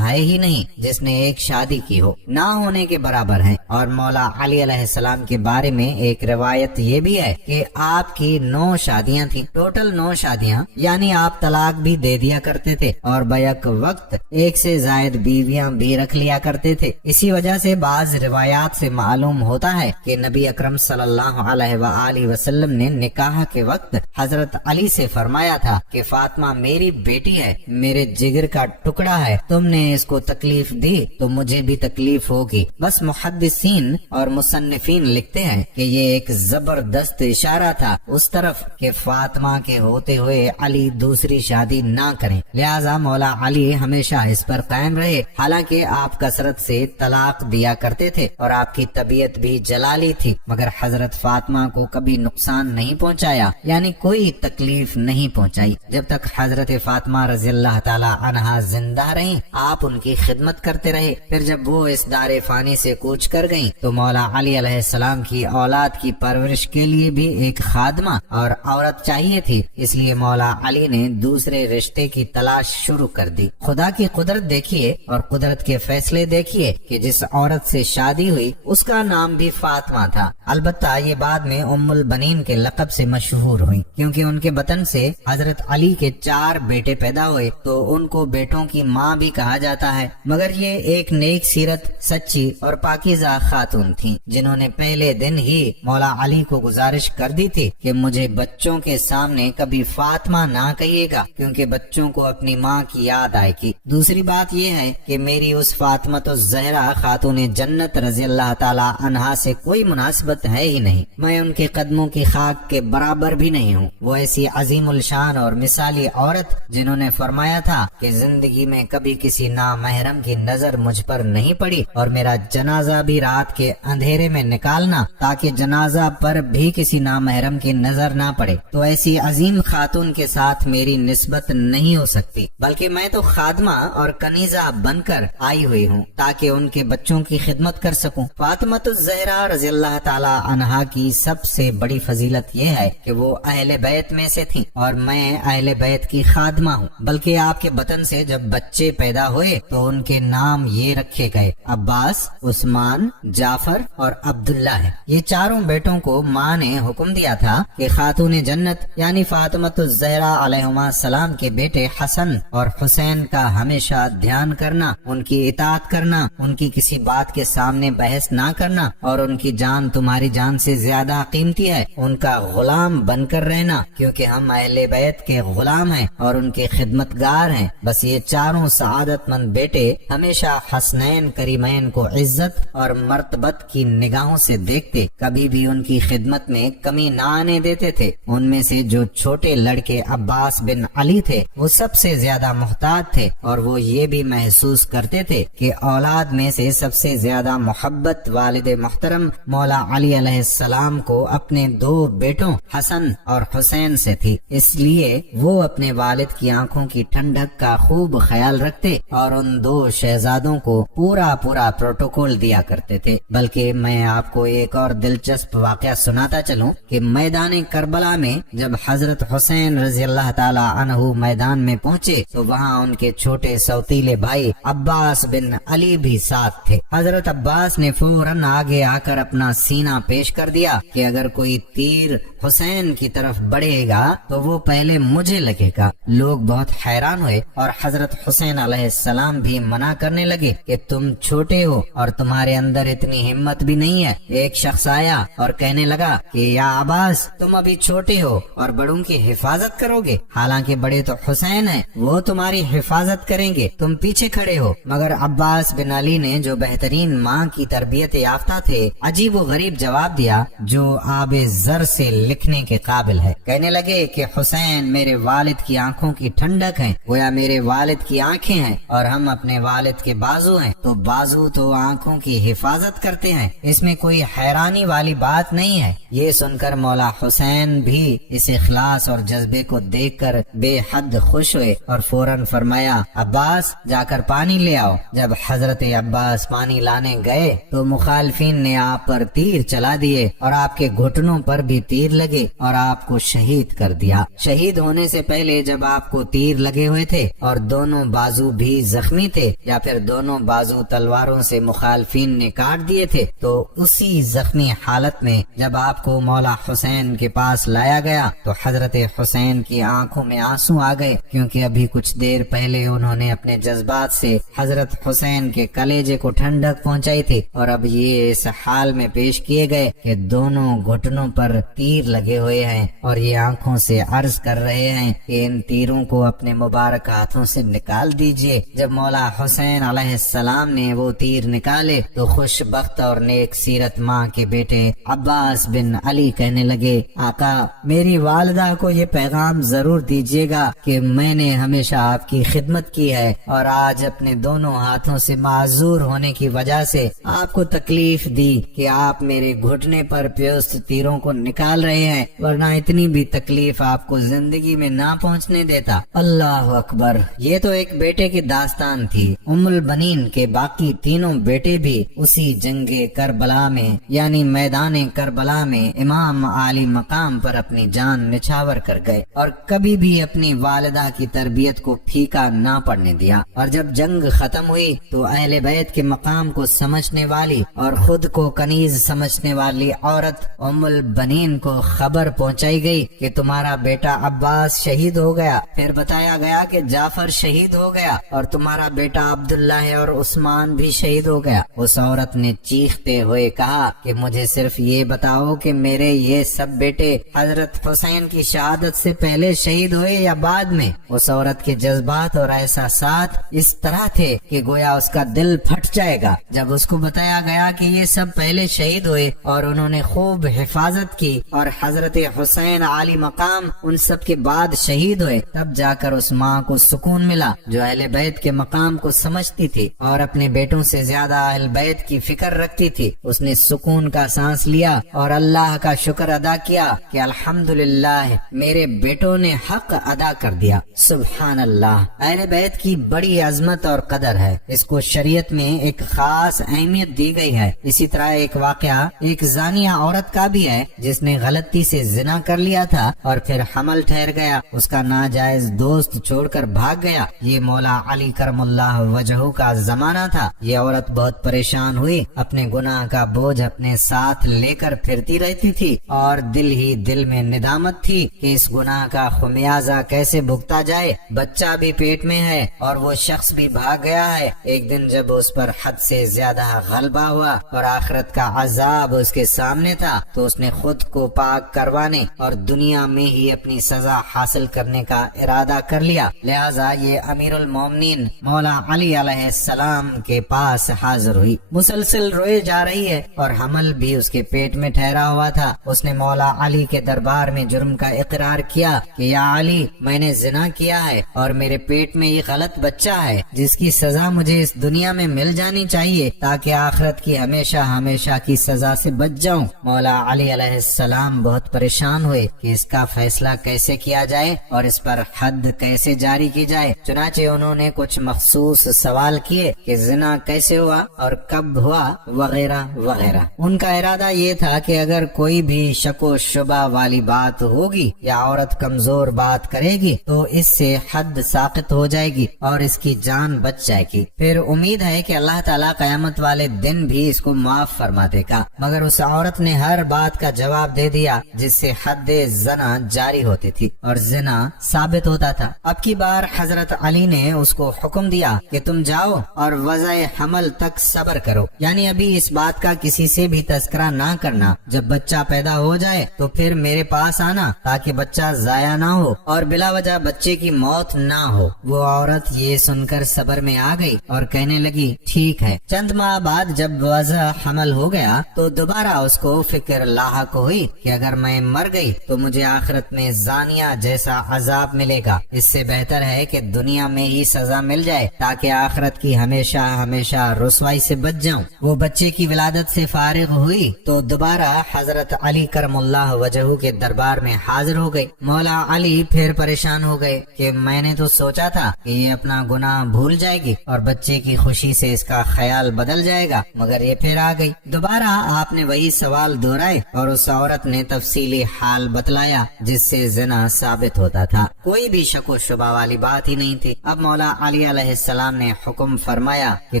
ہے ہی نہیں جس نے ایک شادی کی ہو، نہ ہونے کے برابر ہیں۔ اور مولا علی علیہ السلام کے بارے میں ایک روایت یہ بھی ہے کہ آپ کی 9 شادیاں تھیں، ٹوٹل 9 شادیاں، یعنی آپ طلاق بھی دے دیا کرتے تھے اور بیک وقت ایک سے زائد بیویاں بھی رکھ لیا کرتے تھے۔ اسی وجہ سے بعض روایات سے معلوم ہوتا ہے کہ نبی اکرم صلی اللہ علیہ وآلہ وسلم نے نکاح کے وقت حضرت علی سے فرمایا تھا کہ فاطمہ میری بیٹی ہے، میرے جگر کا ٹکڑا ہے، تم نے اس کو تکلیف دی تو مجھے بھی تکلیف ہوگی۔ بس محدثین اور مصنفین لکھتے ہیں کہ یہ ایک زبردست اشارہ تھا اس طرف کہ فاطمہ کے ہوتے ہوئے علی دوسری شادی نہ کریں، لہذا مولا علی ہمیشہ اس پر قائم رہے، حالانکہ آپ کثرت سے طلاق دیا کرتے تھے اور آپ کی طبیعت بھی جلالی تھی، مگر حضرت فاطمہ کو کبھی نقصان نہیں پہنچایا، یعنی کوئی تکلیف نہیں پہنچائی۔ جب تک حضرت فاطمہ رضی اللہ تعالی عنہا زندہ رہیں آپ ان کی خدمت کرتے رہے، پھر جب وہ اس دار فانی سے کوچ کر گئیں تو مولا علی علیہ السلام کی اولاد کی پرورش کے لیے بھی ایک خادمہ اور عورت چاہیے تھی، اس لیے مولا علی نے دوسرے رشتے کی تلاش شروع کر دی۔ خدا کی قدرت دیکھیے اور قدرت کے فیصلے دیکھیے کہ جس عورت سے شادی ہوئی اس کا نام بھی فاطمہ تھا، البتہ یہ بعد میں ام البنین کے لقب سے مشہور ہوئی، کیونکہ ان کے بطن سے حضرت علی کے 4 بیٹے پیدا ہوئے تو ان کو بیٹوں کی ماں بھی کہا جاتا ہے، مگر یہ ایک نیک سیرت، سچی اور پاکیزہ خاتون تھیں جنہوں نے پہلے دن ہی مولا علی کو گزارش کر دی تھی کہ مجھے بچوں کے سامنے کبھی فاطمہ نہ کہیے گا، کیونکہ بچوں کو اپنی ماں کی یاد آئے گی۔ دوسری بات یہ ہے کہ میری اس فاطمہ الزہرا خاتون جنت رضی اللہ تعالی عنہا سے کوئی مناسبت ہے ہی نہیں، میں ان کے قدموں کی خاک کے برابر بھی نہیں ہوں۔ وہ ایسی عظیم الشان اور مثالی عورت جنہوں نے فرمایا تھا کہ زندگی میں کبھی کسی نامحرم کی نظر مجھ پر نہیں پڑی، اور میرا جنازہ بھی رات کے اندھیرے میں نکالنا تاکہ جنازہ پر بھی کسی نامحرم کی نظر نہ پڑے۔ تو ایسی عظیم خاتون کے ساتھ میری نسبت نہیں ہو سکتی، بلکہ میں تو خادمہ اور کنیزہ بن کر آئی ہوئی ہوں تاکہ ان کے بچوں کی خدمت کر سکوں۔ فاطمہ الزہرا رضی اللہ تعالی عنہا کی سب سے بڑی فضیلت یہ ہے کہ وہ اہل بیت میں سے تھیں اور میں اہل بیت کی خادمہ ہوں، بلکہ آپ کے بطن سے جب بچے پیدا ہوئے تو ان کے نام یہ رکھے گئے، عباس، عثمان، جعفر اور عبداللہ ہے۔ یہ چاروں بیٹوں کو ماں نے حکم دیا تھا کہ خاتون جنت یعنی فاطمہ الزہرا علیہما السلام کے بیٹے حسن اور حسین کا ہمیشہ دھیان کرنا، ان کی اطاعت کرنا، ان کی کسی بات کے سامنے بحث نہ کرنا، اور ان کی جان تمہاری جان سے زیادہ قیمتی ہے، ان کا غلام بن کر رہنا، کیونکہ ہم اہل بیت کے غلام ہیں اور ان کے خدمتگار ہیں۔ بس یہ چاروں سعادت مند بیٹے ہمیشہ حسنین کریمین کو عزت اور مرتبت کی نگاہوں سے دیکھتے، کبھی بھی ان کی خدمت میں کمی نہ آنے دیتے تھے۔ ان میں سے جو چھوٹے لڑکے عباس بن علی تھے وہ سب سے زیادہ محتاط تھے، اور وہ یہ بھی محسوس کرتے تھے کہ اولاد میں سے سب سے زیادہ محبت والد محترم مولا علی علیہ السلام کو اپنے 2 بیٹوں حسن اور حسین سے تھی، اس لیے وہ اپنے والد کی آنکھوں کی ٹھنڈک کا خوب خیال رکھتے اور ان 2 شہزادوں کو پورا پروٹوکول دیا लिया करते थे। बल्कि मैं आपको एक और दिलचस्प वाकया सुनाता चलूं कि मैदान करबला में जब हजरत हुसैन रजी अल्लाह ताला अन्हु मैदान में पहुंचे तो वहाँ उनके छोटे सौतीले भाई अब्बास बिन अली भी साथ थे। हजरत अब्बास ने फौरन आगे आकर अपना सीना पेश कर दिया कि अगर कोई तीर हुसैन की तरफ बढ़ेगा तो वो पहले मुझे लगेगा। लोग बहुत हैरान हुए और हजरत हुसैन अलैहिस्सलाम भी मना करने लगे कि तुम छोटे हो और तुम्हारे अंदर इतनी हिम्मत भी नहीं है। एक शख्स आया और कहने लगा कि या अब्बास, तुम अभी छोटे हो और बड़ों की हिफाजत करोगे, हालांकि बड़े तो हुसैन हैं, वो तुम्हारी हिफाजत करेंगे, तुम पीछे खड़े हो। मगर अब्बास बिन अली ने, जो बेहतरीन माँ की तरबियत याफ्ता थे, अजीब व गरीब जवाब दिया जो आबे ज़र से लिखने के काबिल है। कहने लगे कि हुसैन मेरे वालिद की आंखों की ठंडक है, गोया मेरे वालिद की आंखें हैं और हम अपने वालिद के बाजू हैं, तो बाजू तो आंखों की हिफाजत करते हैं, इसमें कोई हैरानी वाली बात नहीं है। ये सुनकर मौला हुसैन भी इस इखलास और जज्बे को देखकर बेहद खुश हुए और फौरन फरमाया, अब्बास जाकर पानी ले आओ। जब हजरत अब्बास पानी लाने गए तो मुखालिफिन ने आप पर तीर चला दिए और आपके घुटनों पर भी तीर लगे और आपको शहीद कर दिया। शहीद होने से पहले जब आपको तीर लगे हुए थे और दोनों बाजू भी जख्मी थे या फिर दोनों बाजू तलवारों से मुखालिफिन ने काट दिए थे, तो उसी जख्मी हालत में जब आपको मौला हुसैन के पास लाया गया तो हजरत हुसैन की आंखों में आंसू आ गए, क्योंकि अभी कुछ देर पहले उन्होंने अपने जज्बात से हजरत हुसैन के कलेजे को ठंडक पहुंचाई थी और अब ये इस हाल में पेश किए गए कि दोनों घुटनों पर तीर लगे हुए हैं और ये आंखों से अर्ज कर रहे हैं कि इन तीरों को अपने मुबारक हाथों से निकाल दीजिए। जब मौला हुसैन अलैहिस्सलाम ने वो तीर निकाले तो खुशबख्त और नेक सीरत माँ के बेटे अब्बास बिन अली कहने लगे, आका मेरी वालिदा को ये पैगाम जरूर दीजिएगा कि मैंने हमेशा आपकी खिदमत की है और आज अपने दोनों हाथों से माजूर होने की वजह से आपको तकलीफ दी कि आप मेरे घुटने पर प्योस्त तीरों को निकाल रहे हैं, वरना इतनी भी तकलीफ आपको जिंदगी में ना पहुंचने देता। अल्लाह अकबर। ये तो एक बेटे की दास्तान थी। उम्मुल बनीन के बाकी तीनों बेटे भी उसी जंगे करबला में यानी मैदान करबला में इमाम आली मकाम पर अपनी जान निछावर कर गए और कभी भी अपनी वालिदा की तरबियत को फीका ना पड़ने दिया। और जब जंग खत्म हुई तो अहले बैत के मकाम को समझने वाली और खुद को कनीज समझने वाली औरत उम्मुल बनीन को खबर पहुंचाई गई कि तुम्हारा बेटा अब्बास शहीद हो गया। फिर बताया गया कि जाफर शहीद हो गया और तुम्हारा बेटा अब्दुल्ला है और उस्मान भी शहीद हो गया। उस औरत ने चीखते हुए कहा कि मुझे सिर्फ ये बताओ कि मेरे ये सब बेटे हजरत हुसैन की शहादत से पहले शहीद हुए या बाद में। उस औरत के जज्बात और एहसासात इस तरह थे कि गोया उसका दिल फट जाएगा। जब उसको बताया गया कि ये सब पहले शहीद हुए और उन्होंने खूब हिफाजत की और हजरत हुसैन आली मकाम उन सब के बाद शहीद हुए, तब जाकर उस माँ को सुकून मिला जो अहले बैत के मकाम को समझती थी और अपने बेटों से ज्यादा अहले बैत की फिक्र रखती थी। उसने सुकून का सांस लिया और अल्लाह का शुक्र अदा किया कि अल्हम्दुलिल्लाह मेरे बेटों ने हक अदा कर दिया। सुभान अल्लाह। अहले बैत की बड़ी अजमत और कदर है, इसको शरीयत में एक खास अहमियत दी गई है। इसी तरह एक वाकया एक जानिया औरत का भी है जिसने गलती से जिना कर लिया था और फिर हमल ठहर गया, उसका नाजायज दोस्त छोड़कर भाग गया। ये मौला अली करमुल्लाह वजहू का जमाना था। ये औरत बहुत परेशान हुई, अपने गुनाह का बोझ अपने साथ लेकर फिरती रहती थी और दिल ही दिल में निदामत थी कि इस गुनाह का खुमियाजा कैसे भुगता जाए। बच्चा भी पेट में है और वो शख्स भी भाग गया है। एक दिन जब उस पर हद से ज्यादा गलबा हुआ और आखिरत का अजाब उसके सामने था तो उसने खुद को पाक करवाने और दुनिया में ही अपनी सजा हासिल करने का इरादा कर लिया। लिहाजा ये अमीरुल मोमिनीन मौला अली अलैहिस्सलाम के पास हाजिर हुई। मुसलसल रोए जा रही है और हमल भी उसके पेट में ठहरा हुआ था। उसने मौला अली के दरबार में जुर्म का इकरार किया कि या अली, मैंने जिना किया है और मेरे पेट में ये गलत बच्चा है जिसकी सजा मुझे इस दुनिया में मिल जानी चाहिए ताकि आखिरत की हमेशा हमेशा की सजा से बच जाऊं। मौला अली अलैहिस्सलाम बहुत परेशान हुए कि इसका फैसला कैसे किया जाए और इस पर हद कैसे जारी की जाए। चुनाचे उन्होंने कुछ मखसूस सवाल किए कि जिना कैसे हुआ और کب ہوا وغیرہ وغیرہ۔ ان کا ارادہ یہ تھا کہ اگر کوئی بھی شک و شبہ والی بات ہوگی یا عورت کمزور بات کرے گی تو اس سے حد ساقط ہو جائے گی اور اس کی جان بچ جائے گی۔ پھر امید ہے کہ اللہ تعالیٰ قیامت والے دن بھی اس کو معاف فرما دے گا، مگر اس عورت نے ہر بات کا جواب دے دیا جس سے حد زنا جاری ہوتی تھی اور زنا ثابت ہوتا تھا۔ اب کی بار حضرت علی نے اس کو حکم دیا کہ تم جاؤ اور وضع حمل تک صبر کرو، یعنی ابھی اس بات کا کسی سے بھی تذکرہ نہ کرنا، جب بچہ پیدا ہو جائے تو پھر میرے پاس آنا تاکہ بچہ ضائع نہ ہو اور بلا وجہ بچے کی موت نہ ہو۔ وہ عورت یہ سن کر صبر میں آ گئی اور کہنے لگی ٹھیک ہے۔ چند ماہ بعد جب وضع حمل ہو گیا تو دوبارہ اس کو فکر لاحق ہوئی کہ اگر میں مر گئی تو مجھے آخرت میں زانیہ جیسا عذاب ملے گا، اس سے بہتر ہے کہ دنیا میں ہی سزا مل جائے تاکہ آخرت کی ہمیشہ ہمیشہ رسوائی سے بچ جاؤں۔ وہ بچے کی ولادت سے فارغ ہوئی تو دوبارہ حضرت علی کرم اللہ وجہہ کے دربار میں حاضر ہو گئی۔ مولا علی پھر پریشان ہو گئے کہ میں نے تو سوچا تھا کہ یہ اپنا گناہ بھول جائے گی اور بچے کی خوشی سے اس کا خیال بدل جائے گا، مگر یہ پھر آ گئی۔ دوبارہ آپ نے وہی سوال دہرائے اور اس عورت نے تفصیلی حال بتلایا جس سے زنا ثابت ہوتا تھا۔ کوئی بھی شک و شبہ والی بات ہی نہیں تھی۔ اب مولا علی علیہ السلام نے حکم فرمایا کہ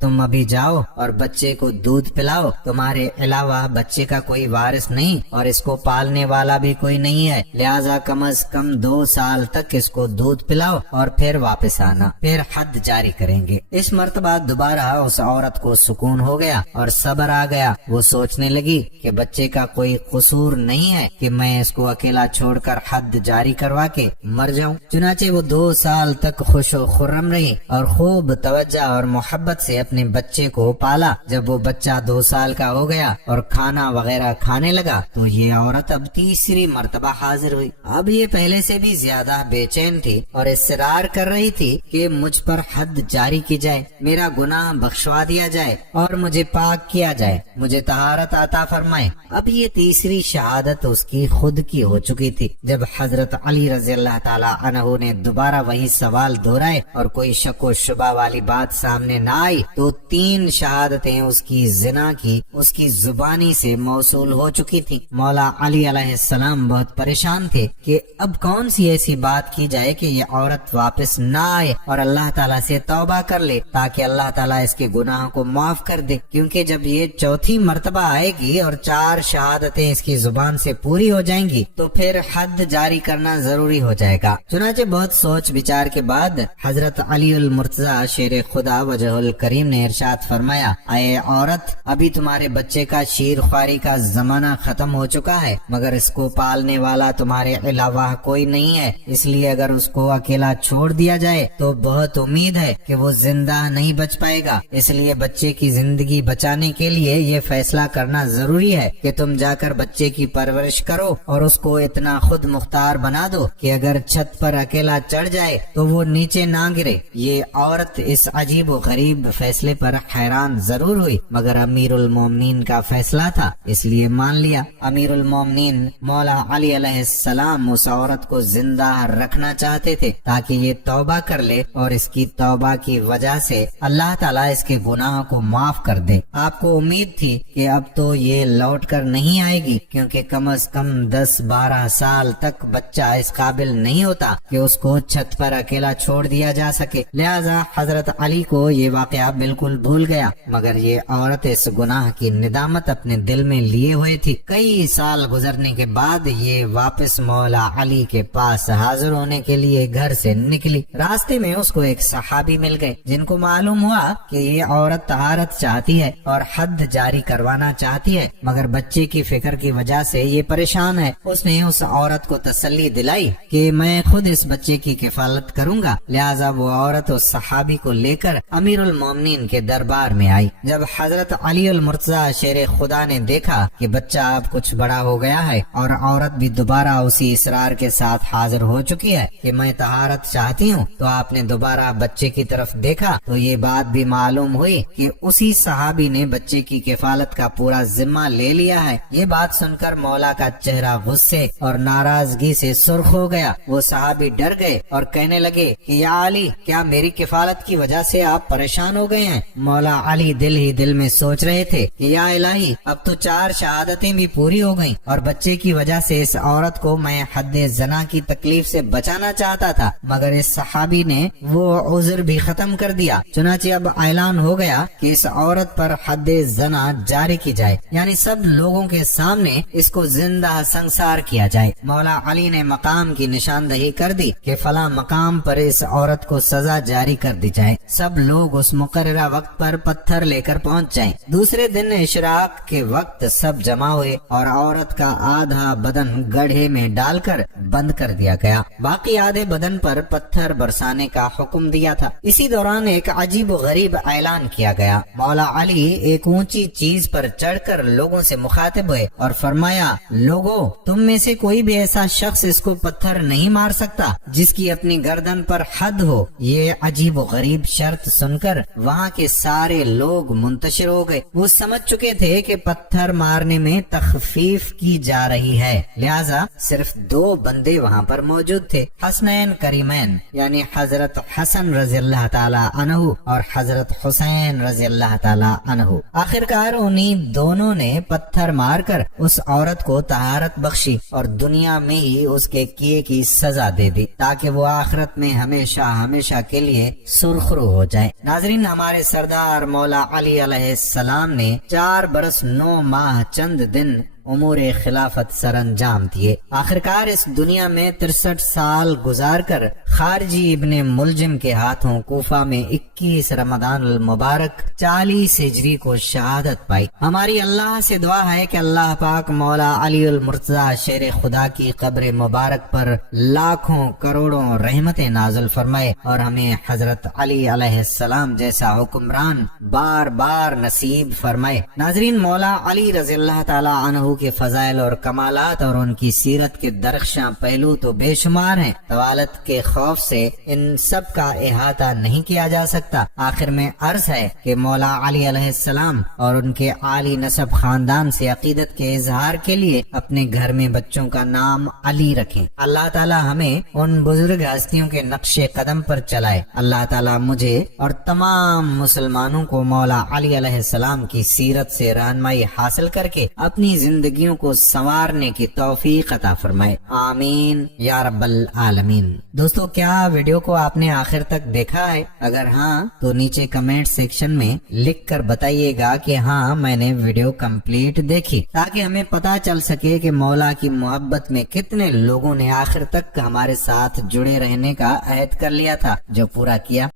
تم ابھی جاؤ اور بچے کو دودھ پلاؤ، تمہارے علاوہ بچے کا کوئی وارث نہیں اور اس کو پالنے والا بھی کوئی نہیں ہے، لہذا کم از کم 2 سال تک اس کو دودھ پلاؤ اور پھر واپس آنا، پھر حد جاری کریں گے۔ اس مرتبہ دوبارہ اس عورت کو سکون ہو گیا اور صبر آ گیا۔ وہ سوچنے لگی کہ بچے کا کوئی قصور نہیں ہے کہ میں اس کو اکیلا چھوڑ کر حد جاری کروا کے مر جاؤں۔ چنانچہ وہ 2 سال تک خوش و خرم رہی اور خوب توجہ اور محبت سے اپنے بچے کو پالا۔ جب وہ بچہ 2 سال کا ہو گیا اور کھانا وغیرہ کھانے لگا تو یہ عورت اب تیسری مرتبہ حاضر ہوئی۔ اب یہ پہلے سے بھی زیادہ بے چین تھی اور اصرار کر رہی تھی کہ مجھ پر حد جاری کی جائے، میرا گناہ بخشوا دیا جائے اور مجھے پاک کیا جائے، مجھے طہارت عطا فرمائے۔ اب یہ تیسری شہادت اس کی خود کی ہو چکی تھی۔ جب حضرت علی رضی اللہ تعالی عنہ نے دوبارہ وہی سوال دہرائے اور کوئی شک و شبہ والی بات سامنے نہ آئی تو 3 شہادتیں اس کی زنا کی اس کی زبانی سے موصول ہو چکی تھی۔ مولا علی علیہ السلام بہت پریشان تھے کہ اب کون سی ایسی بات کی جائے کہ یہ عورت واپس نہ آئے اور اللہ تعالیٰ سے توبہ کر لے تاکہ اللہ تعالیٰ اس کے گناہوں کو معاف کر دے، کیونکہ جب یہ چوتھی مرتبہ آئے گی اور 4 شہادتیں اس کی زبان سے پوری ہو جائیں گی تو پھر حد جاری کرنا ضروری ہو جائے گا۔ چنانچہ بہت سوچ بچار کے بعد حضرت علی المرتضی شیر خدا وجہ الکریم نے ارشاد فرمایا، اے عورت، ابھی تمہارے بچے کا شیر خواری کا زمانہ ختم ہو چکا ہے، مگر اس کو پالنے والا تمہارے علاوہ کوئی نہیں ہے، اس لیے اگر اس کو اکیلا چھوڑ دیا جائے تو بہت امید ہے کہ وہ زندہ نہیں بچ پائے گا، اس لیے بچے کی زندگی بچانے کے لیے یہ فیصلہ کرنا ضروری ہے کہ تم جا کر بچے کی پرورش کرو اور اس کو اتنا خود مختار بنا دو کہ اگر چھت پر اکیلا چڑھ جائے تو وہ نیچے نہ گرے۔ یہ عورت اس عجیب و غریب فیصلے پر حیران ضرور ہوئی، مگر امیر المومنین کا فیصلہ تھا اس لیے مان لیا۔ امیر المومنین مولا علی علیہ السلام اس عورت کو زندہ رکھنا چاہتے تھے تاکہ یہ توبہ کر لے اور اس کی توبہ کی وجہ سے اللہ تعالیٰ اس کے گناہوں کو معاف کر دے۔ آپ کو امید تھی کہ اب تو یہ لوٹ کر نہیں آئے گی، کیونکہ کم از کم 10-12 سال تک بچہ اس قابل نہیں ہوتا کہ اس کو چھت پر اکیلا چھوڑ دیا جا سکے، لہذا حضرت علی کو یہ واقعہ بالکل بھول گیا، مگر یہ عورت اس گناہ کی ندامت اپنے دل میں لیے ہوئے تھی۔ کئی سال گزرنے کے بعد یہ واپس مولا علی کے پاس حاضر ہونے کے لیے گھر سے نکلی۔ راستے میں اس کو ایک صحابی مل گئے جن کو معلوم ہوا کہ یہ عورت طہارت چاہتی ہے اور حد جاری کروانا چاہتی ہے، مگر بچے کی فکر کی وجہ سے یہ پریشان ہے۔ اس نے اس عورت کو تسلی دلائی کہ میں خود اس بچے کی کفالت کروں گا، لہذا وہ عورت اس صحابی کو لے کر امیر المومنین کے دربار میں آئی۔ جب حضرت علی المرتضی شیر خدا نے دیکھا کہ بچہ اب کچھ بڑا ہو گیا ہے اور عورت بھی دوبارہ اسی اصرار کے ساتھ حاضر ہو چکی ہے کہ میں طہارت چاہتی ہوں، تو آپ نے دوبارہ بچے کی طرف دیکھا تو یہ بات بھی معلوم ہوئی کہ اسی صحابی نے بچے کی کفالت کا پورا ذمہ لے لیا ہے۔ یہ بات سن کر مولا کا چہرہ غصے اور ناراضگی سے سرخ ہو گیا۔ وہ صحابی ڈر گئے اور کہنے لگے کہ یا علی، کیا میری کفالت کی وجہ سے آپ پریشان ہو گئے ہیں؟ مولا علی دل ہی دل میں سوچ رہے تھے کہ یا الہی اب تو 4 شہادتیں بھی پوری ہو گئیں اور بچے کی وجہ سے اس عورت کو میں حد زنا کی تکلیف سے بچانا چاہتا تھا، مگر اس صحابی نے وہ عذر بھی ختم کر دیا۔ چنانچہ اب اعلان ہو گیا کہ اس عورت پر حد زنا جاری کی جائے، یعنی سب لوگوں کے سامنے اس کو زندہ سنسار کیا جائے۔ مولا علی نے مقام کی نشاندہی کر دی کہ فلاں مقام پر اس عورت کو سزا جاری کر دی جائے، سب لوگ اس مقررہ وقت پر پتھر لے کر پہنچ جائیں۔ دوسرے دن اشراق کے وقت سب جمع ہوئے اور عورت کا آدھا بدن گڑھے میں ڈال کر بند کر دیا گیا، باقی آدھے بدن پر پتھر برسانے کا حکم دیا تھا۔ اسی دوران ایک عجیب و غریب اعلان کیا گیا۔ مولا علی ایک اونچی چیز پر چڑھ کر لوگوں سے مخاطب ہوئے اور فرمایا، لوگو تم میں سے کوئی بھی ایسا شخص اس کو پتھر نہیں مار سکتا جس کی اپنی گردن پر حد ہو۔ یہ عجیب و غریب شرط سن کر وہاں کے سارے لوگ منتشر ہو گئے۔ وہ سمجھ چکے تھے کہ پتھر مارنے میں تخفیف کی جا رہی ہے، لہذا صرف 2 بندے وہاں پر موجود تھے، حسنین کریمین، یعنی حضرت حسن رضی اللہ تعالی عنہ اور حضرت حسین رضی اللہ تعالی عنہ۔ آخرکار انہی دونوں نے پتھر مار کر اس عورت کو طہارت بخشی اور دنیا میں ہی اس کے کیے کی سزا دے دی تاکہ وہ آخرت میں ہمیشہ ہمیشہ کے لیے سرخرو ہو جائے۔ ناظرین، ہمارے سردار مولا علی علیہ السلام نے 4 برس 9 ماہ چند دن امور خلافت سر انجام دیے۔ آخرکار اس دنیا میں 63 سال گزار کر خارجی ابن ملجم کے ہاتھوں کوفہ میں 21 رمضان المبارک 40 ہجری کو شہادت پائی۔ ہماری اللہ سے دعا ہے کہ اللہ پاک مولا علی المرتضی شیر خدا کی قبر مبارک پر لاکھوں کروڑوں رحمتیں نازل فرمائے اور ہمیں حضرت علی علیہ السلام جیسا حکمران بار بار نصیب فرمائے۔ ناظرین، مولا علی رضی اللہ تعالی عنہ کے فضائل اور کمالات اور ان کی سیرت کے درخشاں پہلو تو بے شمار ہیں، طوالت کے خوف سے ان سب کا احاطہ نہیں کیا جا سکتا۔ آخر میں عرض ہے کہ مولا علی علیہ السلام اور ان کے عالی نسب خاندان سے عقیدت کے اظہار کے لیے اپنے گھر میں بچوں کا نام علی رکھیں۔ اللہ تعالی ہمیں ان بزرگ ہستیوں کے نقش قدم پر چلائے۔ اللہ تعالی مجھے اور تمام مسلمانوں کو مولا علی علیہ السلام کی سیرت سے رہنمائی حاصل کر کے اپنی زندگیوں کو سنوارنے کی توفیق عطا فرمائے، آمین یا رب العالمین۔ دوستو، کیا ویڈیو کو آپ نے آخر تک دیکھا ہے؟ اگر ہاں تو نیچے کمنٹ سیکشن میں لکھ کر بتائیے گا کہ ہاں میں نے ویڈیو کمپلیٹ دیکھی، تاکہ ہمیں پتا چل سکے کہ مولا کی محبت میں کتنے لوگوں نے آخر تک ہمارے ساتھ جڑے رہنے کا عہد کر لیا تھا، جو پورا کیا۔